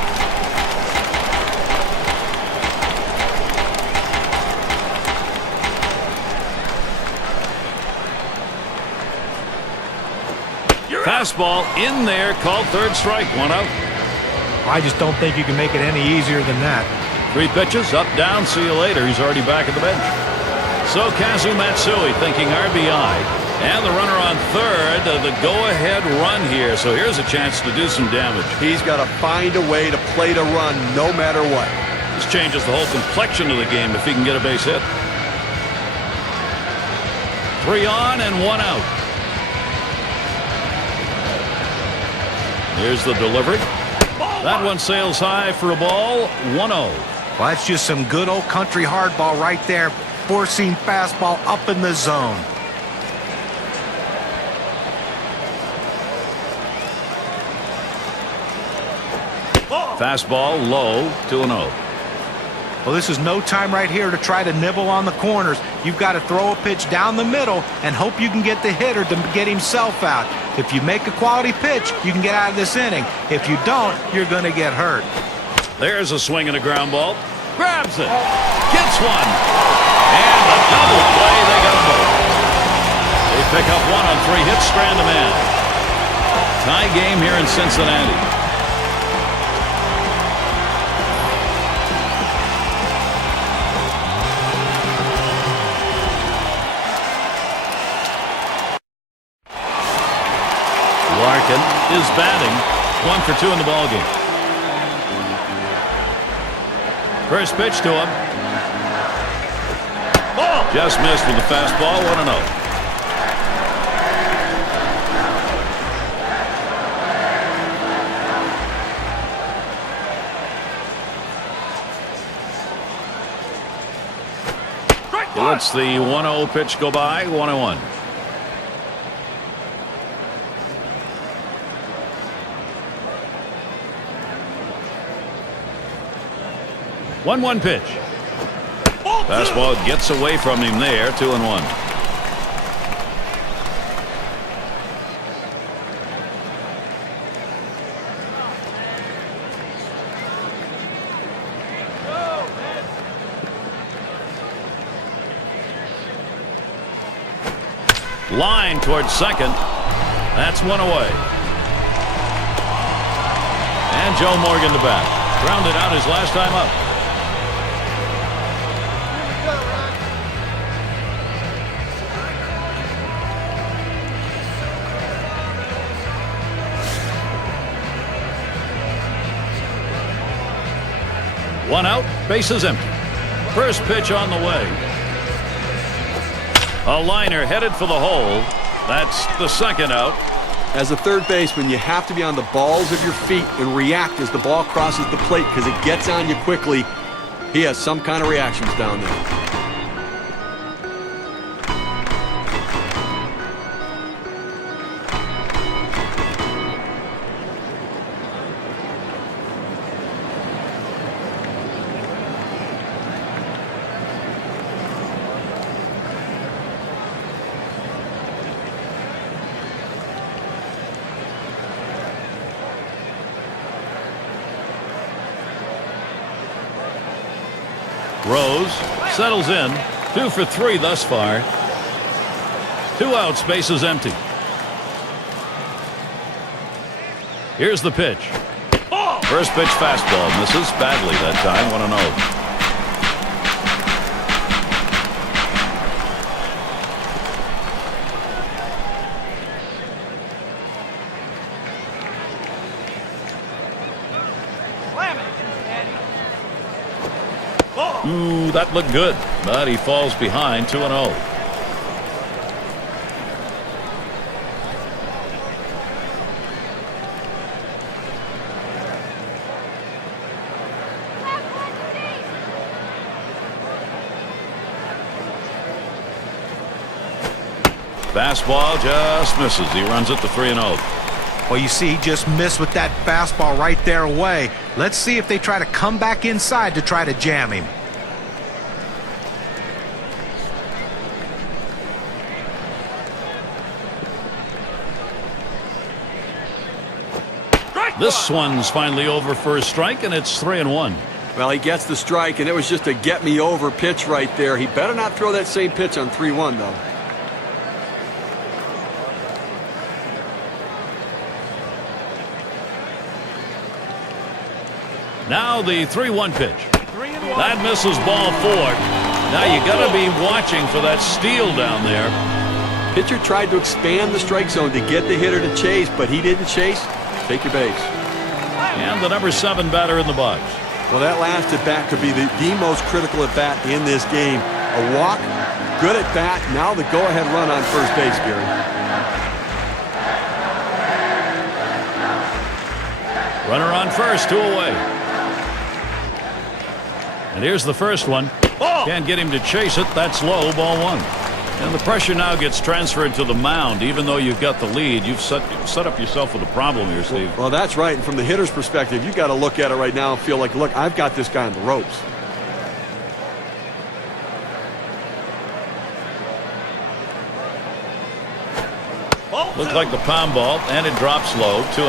Fastball in there, called third strike, 1 out. I just don't think you can make it any easier than that. 3 pitches, up, down, see you later. He's already back at the bench. So Kazu Matsui thinking RBI. And the runner on third, the go-ahead run here. So here's a chance to do some damage. He's got to find a way to play to run no matter what. This changes the whole complexion of the game if he can get a base hit. 3 on and 1 out. Here's the delivery. That one sails high for a ball. 1-0. Well, that's just some good old country hardball right there. Four-seam fastball up in the zone. Fastball low, 2-0. Well, this is no time right here to try to nibble on the corners. You've got to throw a pitch down the middle and hope you can get the hitter to get himself out. If you make a quality pitch, you can get out of this inning. If you don't, you're going to get hurt. There's a swing and a ground ball. Grabs it. Gets one. And a double play. They got both. They pick up 1 on 3 hits, strand a man. Tie game here in Cincinnati. Larkin is batting. 1 for 2 in the ballgame. First pitch to him. Just missed with the fastball. 1-0. He lets the 1-0 pitch go by. 1-1. 1-1 pitch. Fastball gets away from him there. 2-1. Line towards second. That's one away. And Joe Morgan to bat. Grounded out his last time up. One out, bases empty. First pitch on the way. A liner headed for the hole. That's the second out. As a third baseman, you have to be on the balls of your feet and react as the ball crosses the plate because it gets on you quickly. He has some kind of reactions down there. Rose settles in. 2 for 3 thus far. 2 outs, bases empty. Here's the pitch. First pitch fastball misses badly that time. 1-0. Ooh, that looked good, but he falls behind. 2-0. Fastball just misses. He runs it to 3-0. Well, you see, he just missed with that fastball right there away. Let's see if they try to come back inside to try to jam him. This one's finally over for a strike, and it's 3-1. Well, he gets the strike, and it was just a get-me-over pitch right there. He better not throw that same pitch on 3-1, though. Now the 3-1 pitch. That misses ball 4. Now you got to be watching for that steal down there. Pitcher tried to expand the strike zone to get the hitter to chase, but he didn't chase. Take your base. And the number 7 batter in the box. Well, that last at bat could be the most critical at bat in this game. A walk, good at bat. Now the go-ahead run on first base, Gary. Runner on first, 2 away. And here's the first one. Can't get him to chase it. That's low, ball 1. And the pressure now gets transferred to the mound. Even though you've got the lead, you've set up yourself with a problem here, Steve. Well, that's right. And from the hitter's perspective, you've got to look at it right now and feel like, look, I've got this guy on the ropes. Looks like the pound ball, and it drops low, 2-0.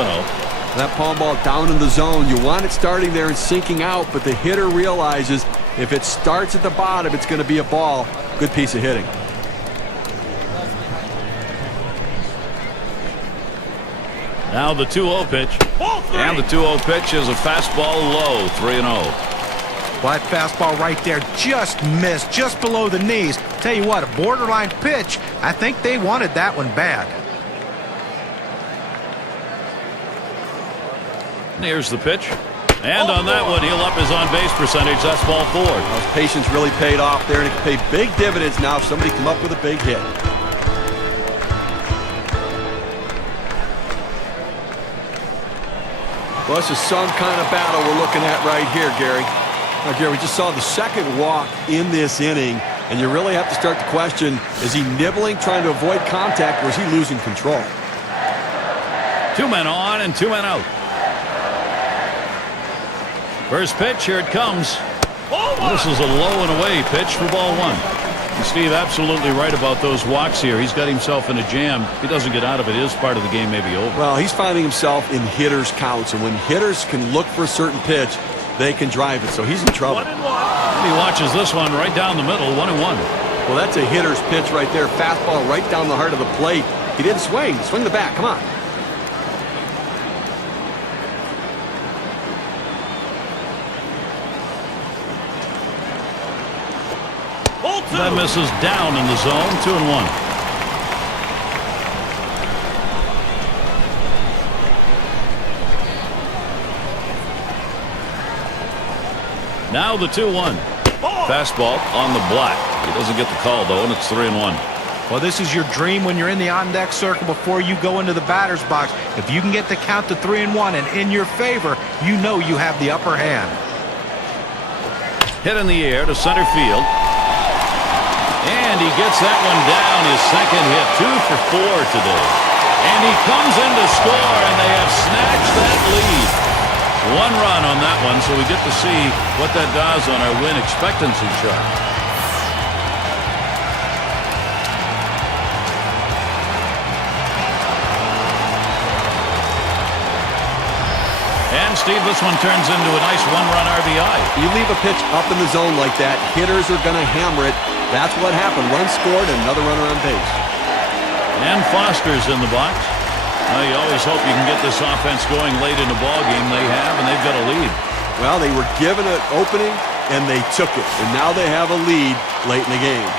That palm ball down in the zone. You want it starting there and sinking out, but the hitter realizes if it starts at the bottom, it's going to be a ball. Good piece of hitting. Now the 2-0 pitch. And the 2-0 pitch is a fastball low, 3-0. Well, that fastball right there just missed, just below the knees. Tell you what, a borderline pitch. I think they wanted that one bad. Here's the pitch. And on that one, he'll up his on-base percentage. That's ball 4. Well, his patience really paid off there, and it can pay big dividends now if somebody come up with a big hit. Well, this is some kind of battle we're looking at right here, Gary. Now, Gary, we just saw the second walk in this inning, and you really have to start to question, is he nibbling, trying to avoid contact, or is he losing control? 2 men on and 2 men out. First pitch, here it comes. This is a low and away pitch for ball 1. And Steve, absolutely right about those walks here. He's got himself in a jam. If he doesn't get out of it, his part of the game may be over. Well, he's finding himself in hitters' counts, and when hitters can look for a certain pitch, they can drive it, so he's in trouble. And he watches this one right down the middle, 1-1. Well, that's a hitter's pitch right there. Fastball right down the heart of the plate. He didn't swing. Swing the bat. Come on. That misses down in the zone. 2-1. Now the 2-1. Fastball on the black. He doesn't get the call, though, and it's 3-1. Well, this is your dream when you're in the on-deck circle before you go into the batter's box. If you can get the count to 3-1 and in your favor, you know you have the upper hand. Hit in the air to center field. And he gets that one down, his second hit. 2 for 4 today. And he comes in to score, and they have snatched that lead. 1 run on that one, so we get to see what that does on our win expectancy chart. And, Steve, this one turns into a nice 1-run RBI. You leave a pitch up in the zone like that, hitters are going to hammer it. That's what happened. Run scored, and another runner on base. And Foster's in the box. Well, you always hope you can get this offense going late in the ball game. They have, and they've got a lead. Well, they were given an opening, and they took it. And now they have a lead late in the game.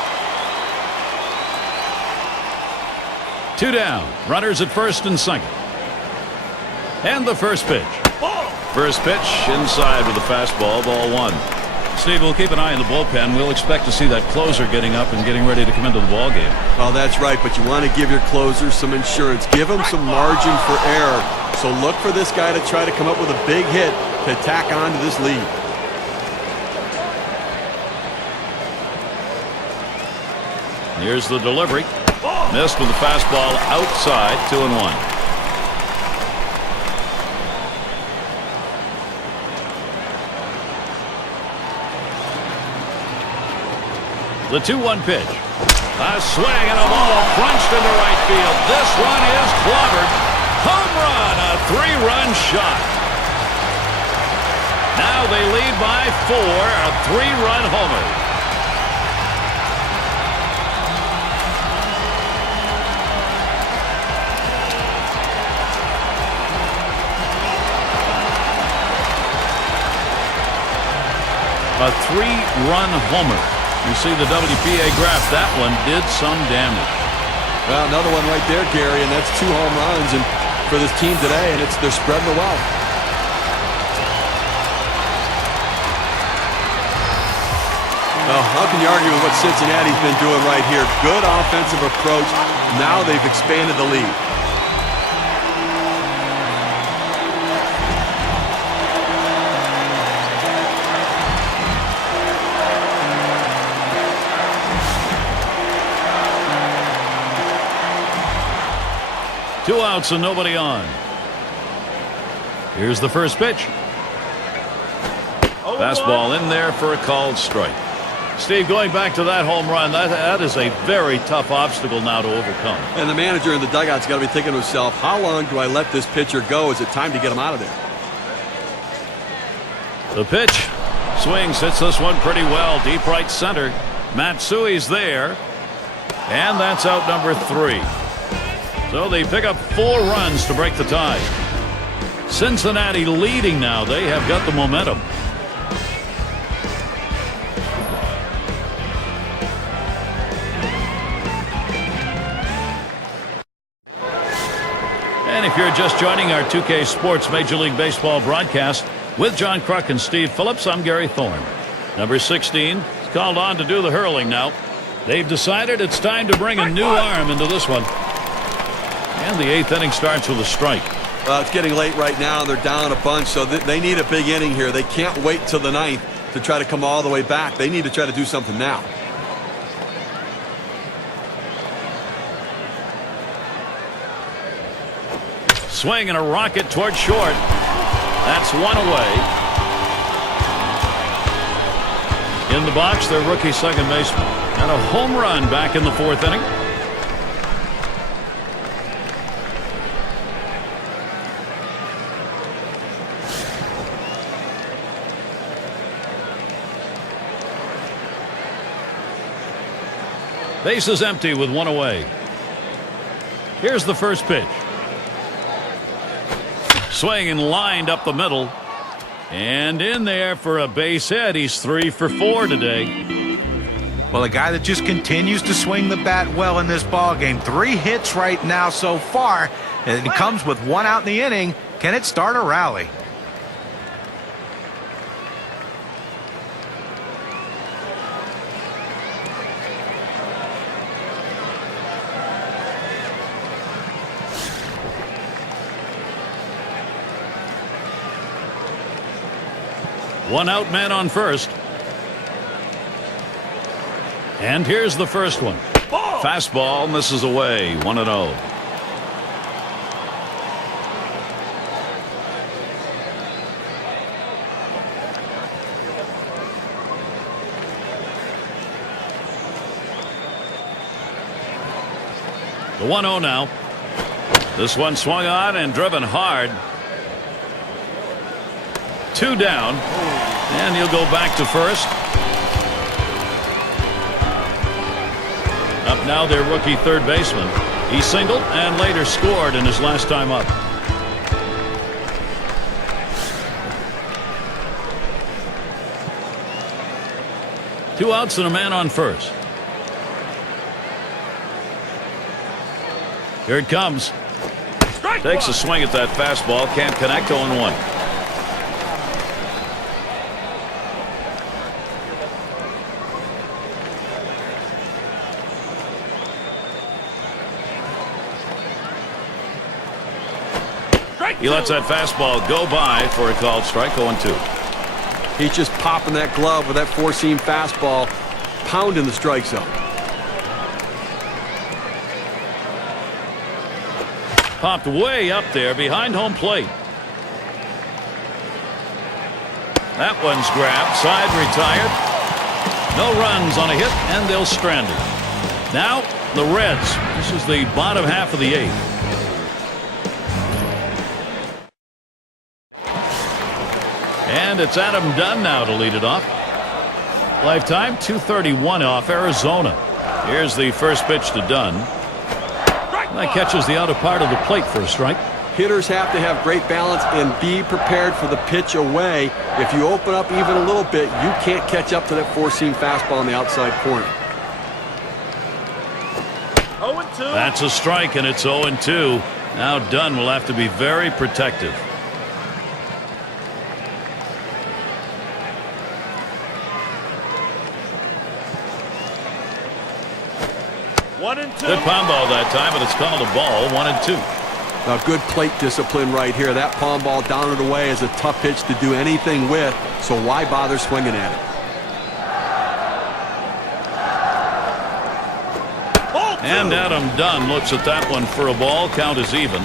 2 down. Runners at first and second. And the first pitch. First pitch inside with a fastball, ball 1. Steve, we'll keep an eye on the bullpen. We'll expect to see that closer getting up and getting ready to come into the ball game. Well, that's right, but you want to give your closers some insurance. Give them some margin for error. So look for this guy to try to come up with a big hit to tack on to this lead. Here's the delivery. Missed with the fastball outside. 2-1. The 2-1 pitch. A swing and a ball crunched into right field. This one is clobbered. Home run, a 3-run shot. Now they lead by 4, a 3-run homer. A 3-run homer. You see the WPA graph. That one did some damage. Well, another one right there, Gary, and that's 2 home runs and for this team today, and they're spreading the wealth. Well, how can you argue with what Cincinnati's been doing right here? Good offensive approach. Now they've expanded the lead. Two outs and nobody on. Here's the first pitch. Fastball in there for a called strike. Steve, going back to that home run, that is a very tough obstacle now to overcome. And the manager in the dugout's got to be thinking to himself, how long do I let this pitcher go? Is it time to get him out of there? The pitch. Swings, hits this one pretty well. Deep right center. Matsui's there. And that's out number 3. So they pick up 4 runs to break the tie. Cincinnati leading now. They have got the momentum. And if you're just joining our 2K Sports Major League Baseball broadcast with John Kruk and Steve Phillips, I'm Gary Thorne. Number 16 is called on to do the hurling now. They've decided it's time to bring a new arm into this one. And the 8th inning starts with a strike. It's getting late right now. They're down a bunch, so they need a big inning here. They can't wait till the 9th to try to come all the way back. They need to try to do something now. Swing and a rocket toward short. That's one away. In the box, their rookie second baseman. And a home run back in the 4th inning. Base is empty with one away. Here's the first pitch. Swing and lined up the middle. And in there for a base hit. He's 3 for 4 today. Well, a guy that just continues to swing the bat well in this ball game. 3 hits right now so far, and it comes with 1 out in the inning. Can it start a rally? One out, man on first. And here's the first one. Fastball misses away. 1-0. The 1-0 now. This one swung on and driven hard. 2 down, and he'll go back to first. Up now their rookie third baseman. He singled and later scored in his last time up. Two outs and a man on first. Here it comes. Takes a swing at that fastball. Can't connect. 0-1. He lets that fastball go by for a called strike. 0-2. He's just popping that glove with that four-seam fastball, pounding the strike zone. Popped way up there behind home plate. That one's grabbed. Side retired. No runs on a hit, and they'll strand it. Now the Reds. This is the bottom half of the 8th. And it's Adam Dunn now to lead it off. Lifetime 231 off Arizona. Here's the first pitch to Dunn. That catches the outer part of the plate for a strike. Hitters have to have great balance and be prepared for the pitch away. If you open up even a little bit, you can't catch up to that four-seam fastball on the outside corner. 0-2. That's a strike, and it's 0-2. Now Dunn will have to be very protective. Good palm ball that time, but it's called a ball. 1-2. Now, good plate discipline right here. That palm ball down and away is a tough pitch to do anything with, so why bother swinging at it? And Adam Dunn looks at that one for a ball. Count is even.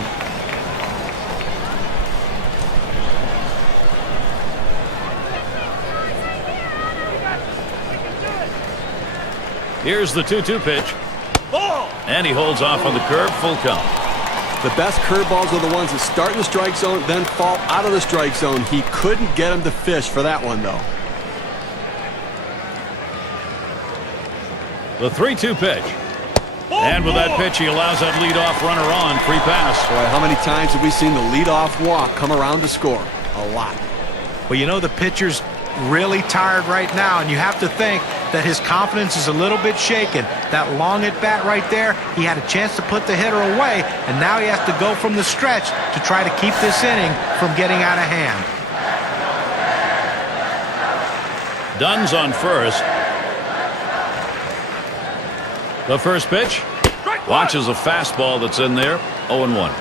Here's the 2-2 pitch. And he holds off on the curve. Full count. The best curveballs are the ones that start in the strike zone, then fall out of the strike zone. He couldn't get him to fish for that one, though. The 3-2 pitch. And with that pitch, he allows that leadoff runner on. Free pass. Boy, how many times have we seen the leadoff walk come around to score? A lot. Well, you know, the pitcher's really tired right now, and you have to think that his confidence is a little bit shaken. That long at bat right there, he had a chance to put the hitter away, and now he has to go from the stretch to try to keep this inning from getting out of hand. Dunn's on first. The first pitch. Watches a fastball that's in there. 0-1.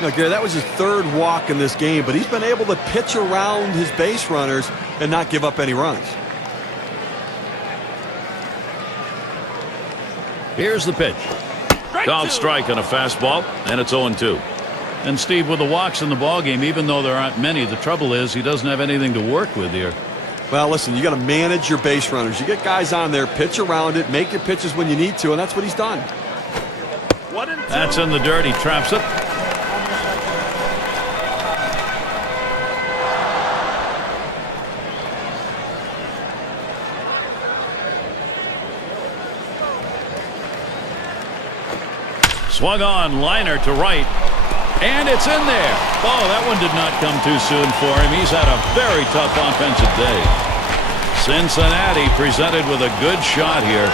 Now, Gary, that was his third walk in this game, but he's been able to pitch around his base runners and not give up any runs. Here's the pitch. Called strike on a fastball, and it's 0-2. And Steve, with the walks in the ballgame, even though there aren't many, the trouble is he doesn't have anything to work with here. Well, listen, you got to manage your base runners. You get guys on there, pitch around it, make your pitches when you need to, and that's what he's done. That's in the dirt. He traps it. Swung on, liner to right. And it's in there. Oh, that one did not come too soon for him. He's had a very tough offensive day. Cincinnati presented with a good shot here.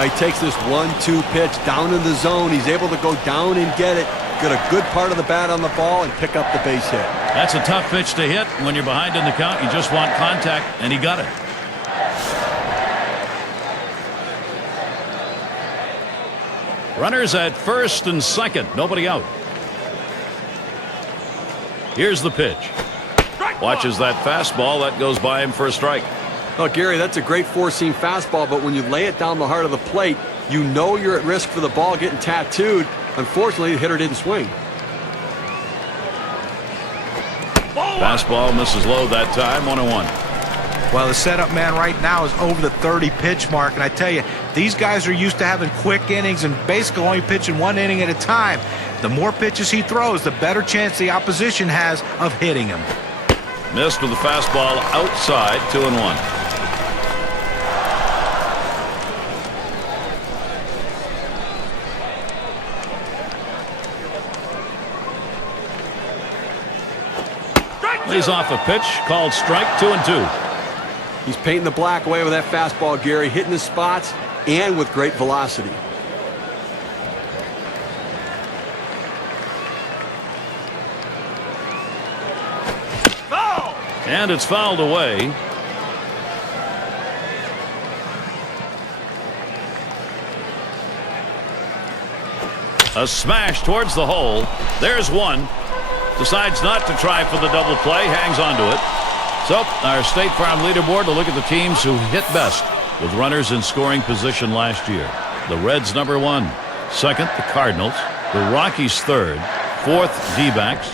He takes this 1-2 pitch down in the zone. He's able to go down and get it. Get a good part of the bat on the ball and pick up the base hit. That's a tough pitch to hit. When you're behind in the count, you just want contact, and he got it. Runners at first and second. Nobody out. Here's the pitch. Watches that fastball. That goes by him for a strike. Oh, Gary, that's a great four-seam fastball, but when you lay it down the heart of the plate, you know you're at risk for the ball getting tattooed. Unfortunately, the hitter didn't swing. Fastball misses low that time. 1-1. Well, the setup man right now is over the 30 pitch mark, and I tell you, these guys are used to having quick innings and basically only pitching 1 inning at a time. The more pitches he throws, the better chance the opposition has of hitting him. Missed with the fastball outside. 2-1. Lays off a pitch called strike. 2-2. He's painting the black away with that fastball, Gary, hitting his spots and with great velocity. And it's fouled away. A smash towards the hole. There's one. Decides not to try for the double play. Hangs on to it. So our State Farm leaderboard will look at the teams who hit best with runners in scoring position last year. The Reds #1. Second, the Cardinals. The Rockies third. Fourth, D-backs.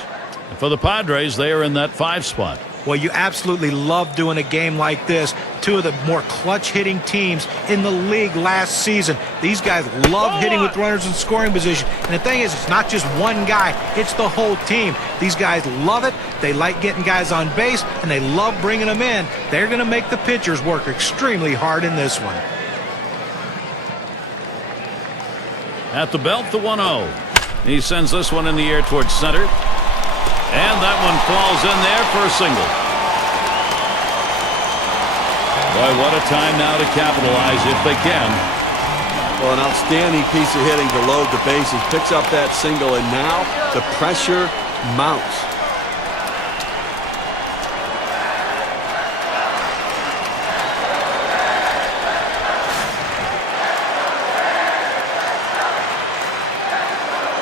And for the Padres, they are in that 5 spot. Well, you absolutely love doing a game like this. Two of the more clutch-hitting teams in the league last season. These guys love hitting with runners in scoring position. And the thing is, it's not just one guy. It's the whole team. These guys love it. They like getting guys on base, and they love bringing them in. They're going to make the pitchers work extremely hard in this one. At the belt, the 1-0. He sends this one in the air towards center. And that one falls in there for a single. Boy, what a time now to capitalize if they can. Well, an outstanding piece of hitting to load the bases. Picks up that single, and now the pressure mounts.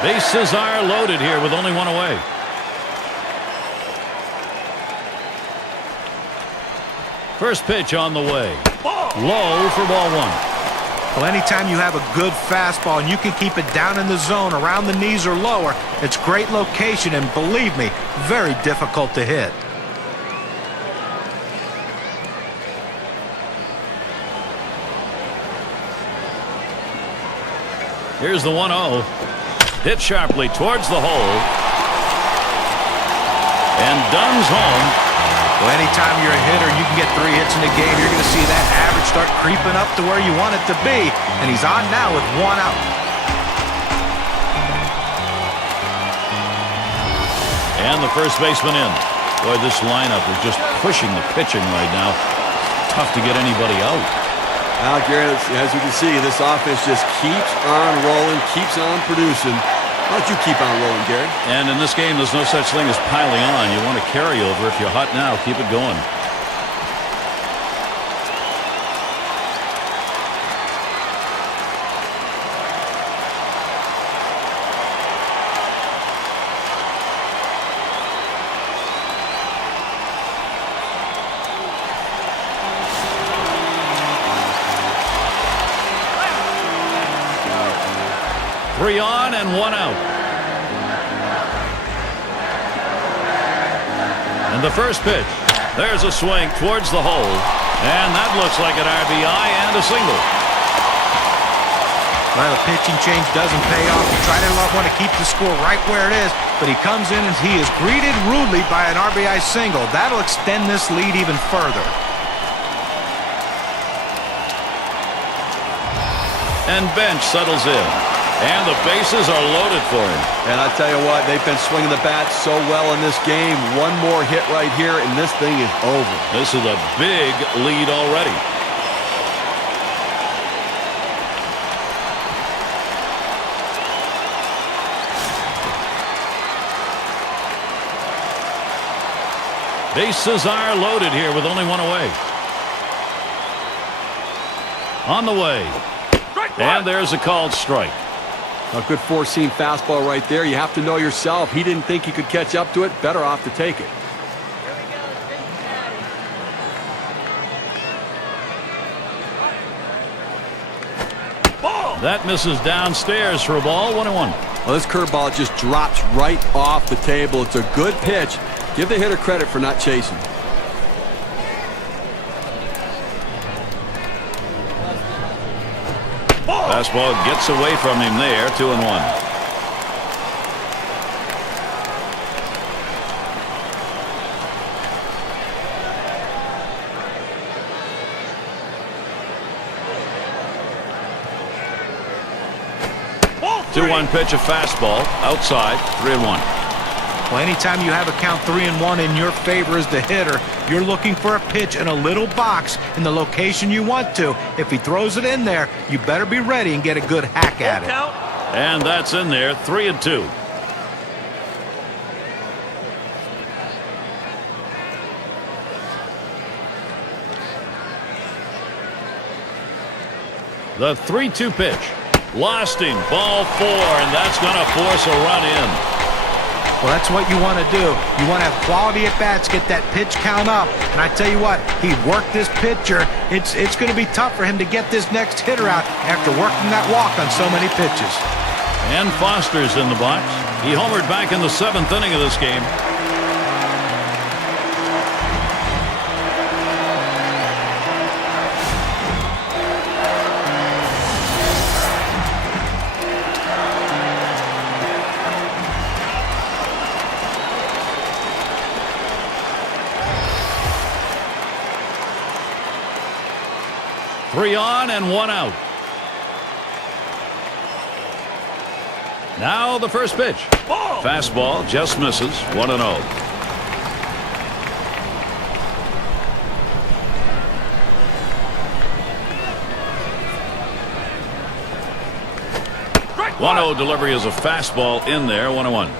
Bases are loaded here with only one away. First pitch on the way. Low for ball 1. Well, anytime you have a good fastball and you can keep it down in the zone around the knees or lower, it's great location and, believe me, very difficult to hit. Here's the 1-0. Hit sharply towards the hole. And Dunn's home. Well, anytime you're a hitter, you can get 3 hits in a game. You're going to see that average start creeping up to where you want it to be. And he's on now with 1 out. And the first baseman in. Boy, this lineup is just pushing the pitching right now. Tough to get anybody out. Now, Garrett, as you can see, this offense just keeps on rolling, keeps on producing. Why don't you keep on rolling, Gary? And in this game, there's no such thing as piling on. You want to carry over. If you're hot now, keep it going. Three on and 1 out. And the first pitch. There's a swing towards the hole. And that looks like an RBI and a single. Well, the pitching change doesn't pay off. You try to want to keep the score right where it is, but he comes in and he is greeted rudely by an RBI single. That'll extend this lead even further. And Bench settles in. And the bases are loaded for him. And I tell you what, they've been swinging the bat so well in this game. One more hit right here, and this thing is over. This is a big lead already. Bases are loaded here with only one away. On the way. And there's a called strike. A good four-seam fastball right there. You have to know yourself. He didn't think he could catch up to it. Better off to take it. That misses downstairs for a ball. 1-1. Well, this curveball just drops right off the table. It's a good pitch. Give the hitter credit for not chasing. Fastball gets away from him there. 2-1. Two 2-1 pitch, a fastball outside. 3-1. Well, anytime you have a count 3-1 in your favor as the hitter, you're looking for a pitch in a little box in the location you want to. If he throws it in there, you better be ready and get a good hack at it. And that's in there. 3-2. The 3-2 pitch. Lost him. Ball 4, and that's going to force a run in. Well, that's what you want to do. You want to have quality at-bats, get that pitch count up. And I tell you what, he worked this pitcher. It's going to be tough for him to get this next hitter out after working that walk on so many pitches. And Foster's in the box. He homered back in the 7th inning of this game. Three on and 1 out. Now the first pitch. Fastball just misses. 1-0. Right. 1-0 delivery is a fastball in there. 1-1.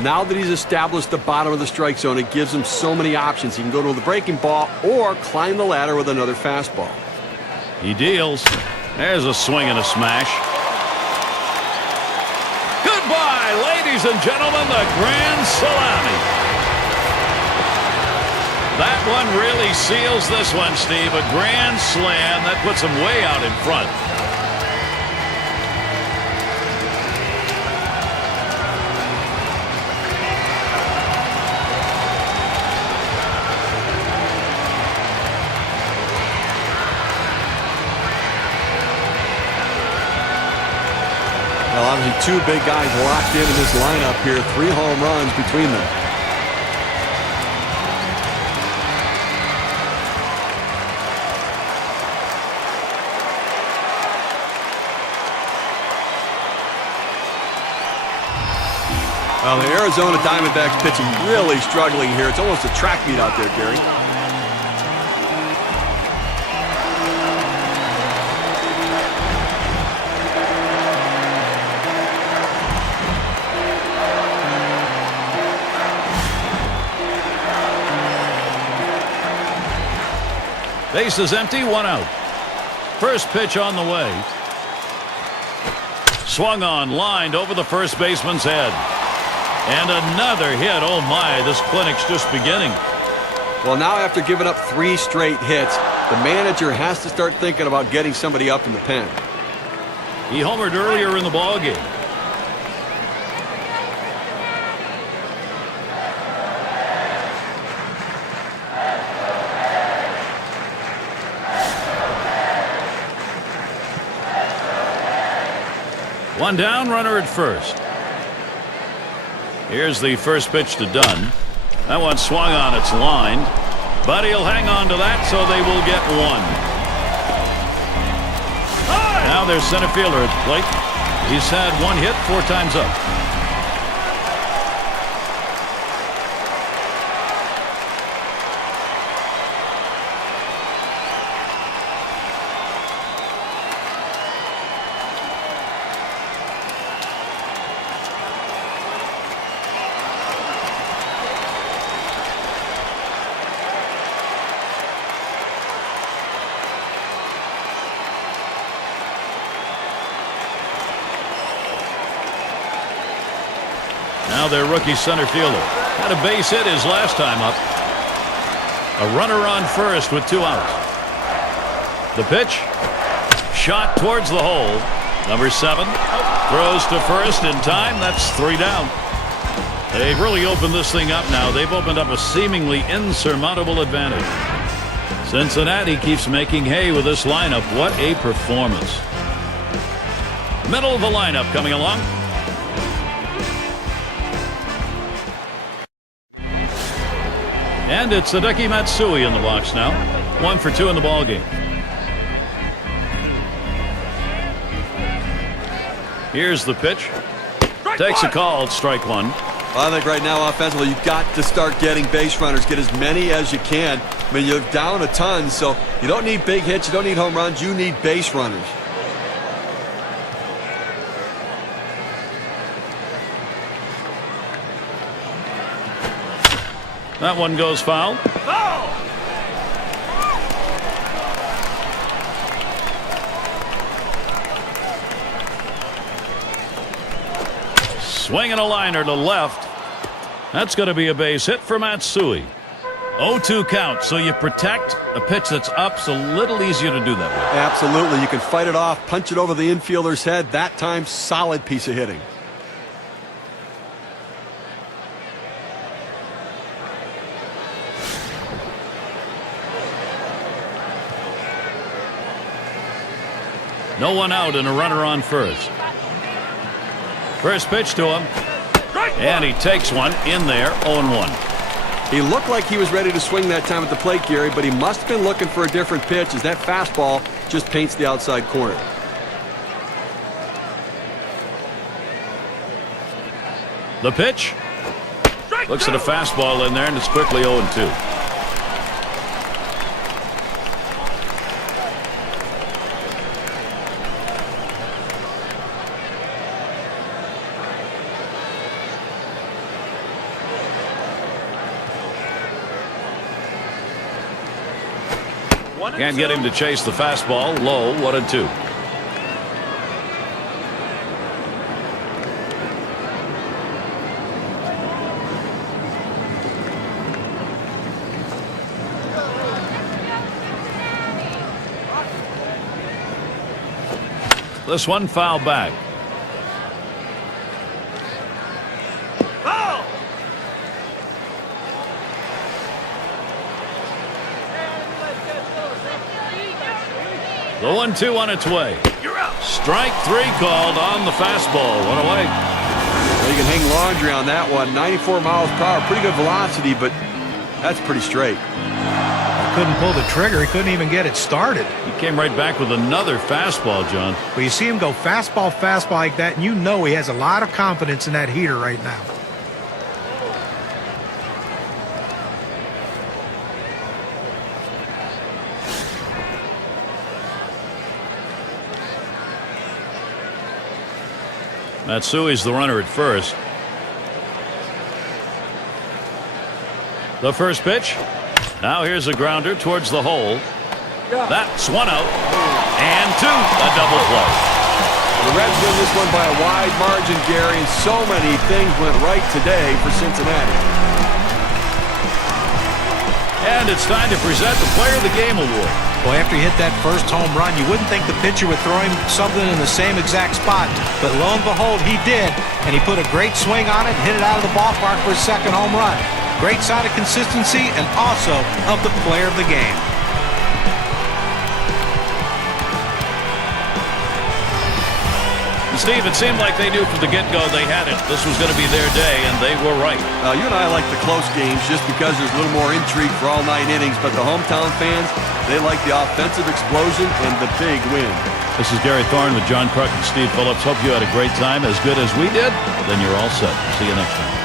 Now that he's established the bottom of the strike zone, it gives him so many options. He can go to the breaking ball or climb the ladder with another fastball. He deals. There's a swing and a smash. Goodbye, ladies and gentlemen, the grand salami. That one really seals this one, Steve. A grand slam that puts him way out in front. Well, obviously two big guys locked in this lineup here. 3 home runs between them. Well, the Arizona Diamondbacks pitching really struggling here. It's almost a track meet out there, Gary. Base is empty, 1 out. First pitch on the way. Swung on, lined over the first baseman's head. And another hit. Oh my, this clinic's just beginning. Well, now after giving up 3 straight hits, the manager has to start thinking about getting somebody up in the pen. He homered earlier in the ballgame. One down, runner at first. Here's the first pitch to Dunn. That one swung on, it's lined. But he'll hang on to that, so they will get 1. Now there's center fielder at the plate. He's had 1 hit 4 times up. Now their rookie center fielder had a base hit his last time up. A runner on first with 2 outs. The pitch. Shot towards the hole. Number 7 throws to first in time. That's 3 down. They've really opened this thing up now. They've opened up a seemingly insurmountable advantage. Cincinnati keeps making hay with this lineup. What a performance. Middle of the lineup coming along. And it's Hideki Matsui in the box now. 1 for 2 in the ballgame. Here's the pitch. Takes a call. Strike 1. Well, I think right now offensively you've got to start getting base runners. Get as many as you can. I mean, you're down a ton, so you don't need big hits. You don't need home runs. You need base runners. That one goes foul. Swinging a liner to left. That's going to be a base hit for Matsui. 0-2 count, so you protect a pitch that's up. It's a little easier to do that way. Absolutely. You can fight it off, punch it over the infielder's head. That time, solid piece of hitting. No one out and a runner on first. First pitch to him. And he takes one in there, 0-1. He looked like he was ready to swing that time at the plate, Gary, but he must have been looking for a different pitch as that fastball just paints the outside corner. The pitch. Looks at a fastball in there, and it's quickly 0-2. Can't get him to chase the fastball. Low, 1-2. This one foul back. The 1-2 on its way. Strike 3 called on the fastball. 1 away. Well, you can hang laundry on that one. 94 miles per hour. Pretty good velocity, but that's pretty straight. He couldn't pull the trigger. He couldn't even get it started. He came right back with another fastball, John. Well, you see him go fastball, fastball like that, and you know he has a lot of confidence in that heater right now. Matsui's the runner at first. The first pitch. Now here's a grounder towards the hole. That's 1 out. And 2. A double play. The Reds win this one by a wide margin, Gary, and so many things went right today for Cincinnati. And it's time to present the Player of the Game award. Well, after he hit that first home run, you wouldn't think the pitcher would throw him something in the same exact spot. But lo and behold, he did. And he put a great swing on it and hit it out of the ballpark for his second home run. Great sign of consistency and also of the Player of the Game. Steve, it seemed like they knew from the get-go they had it. This was going to be their day, and they were right. You and I like the close games just because there's a little more intrigue for all 9 innings, but the hometown fans, they like the offensive explosion and the big win. This is Gary Thorne with John Kruk and Steve Phillips. Hope you had a great time, as good as we did. Then you're all set. See you next time.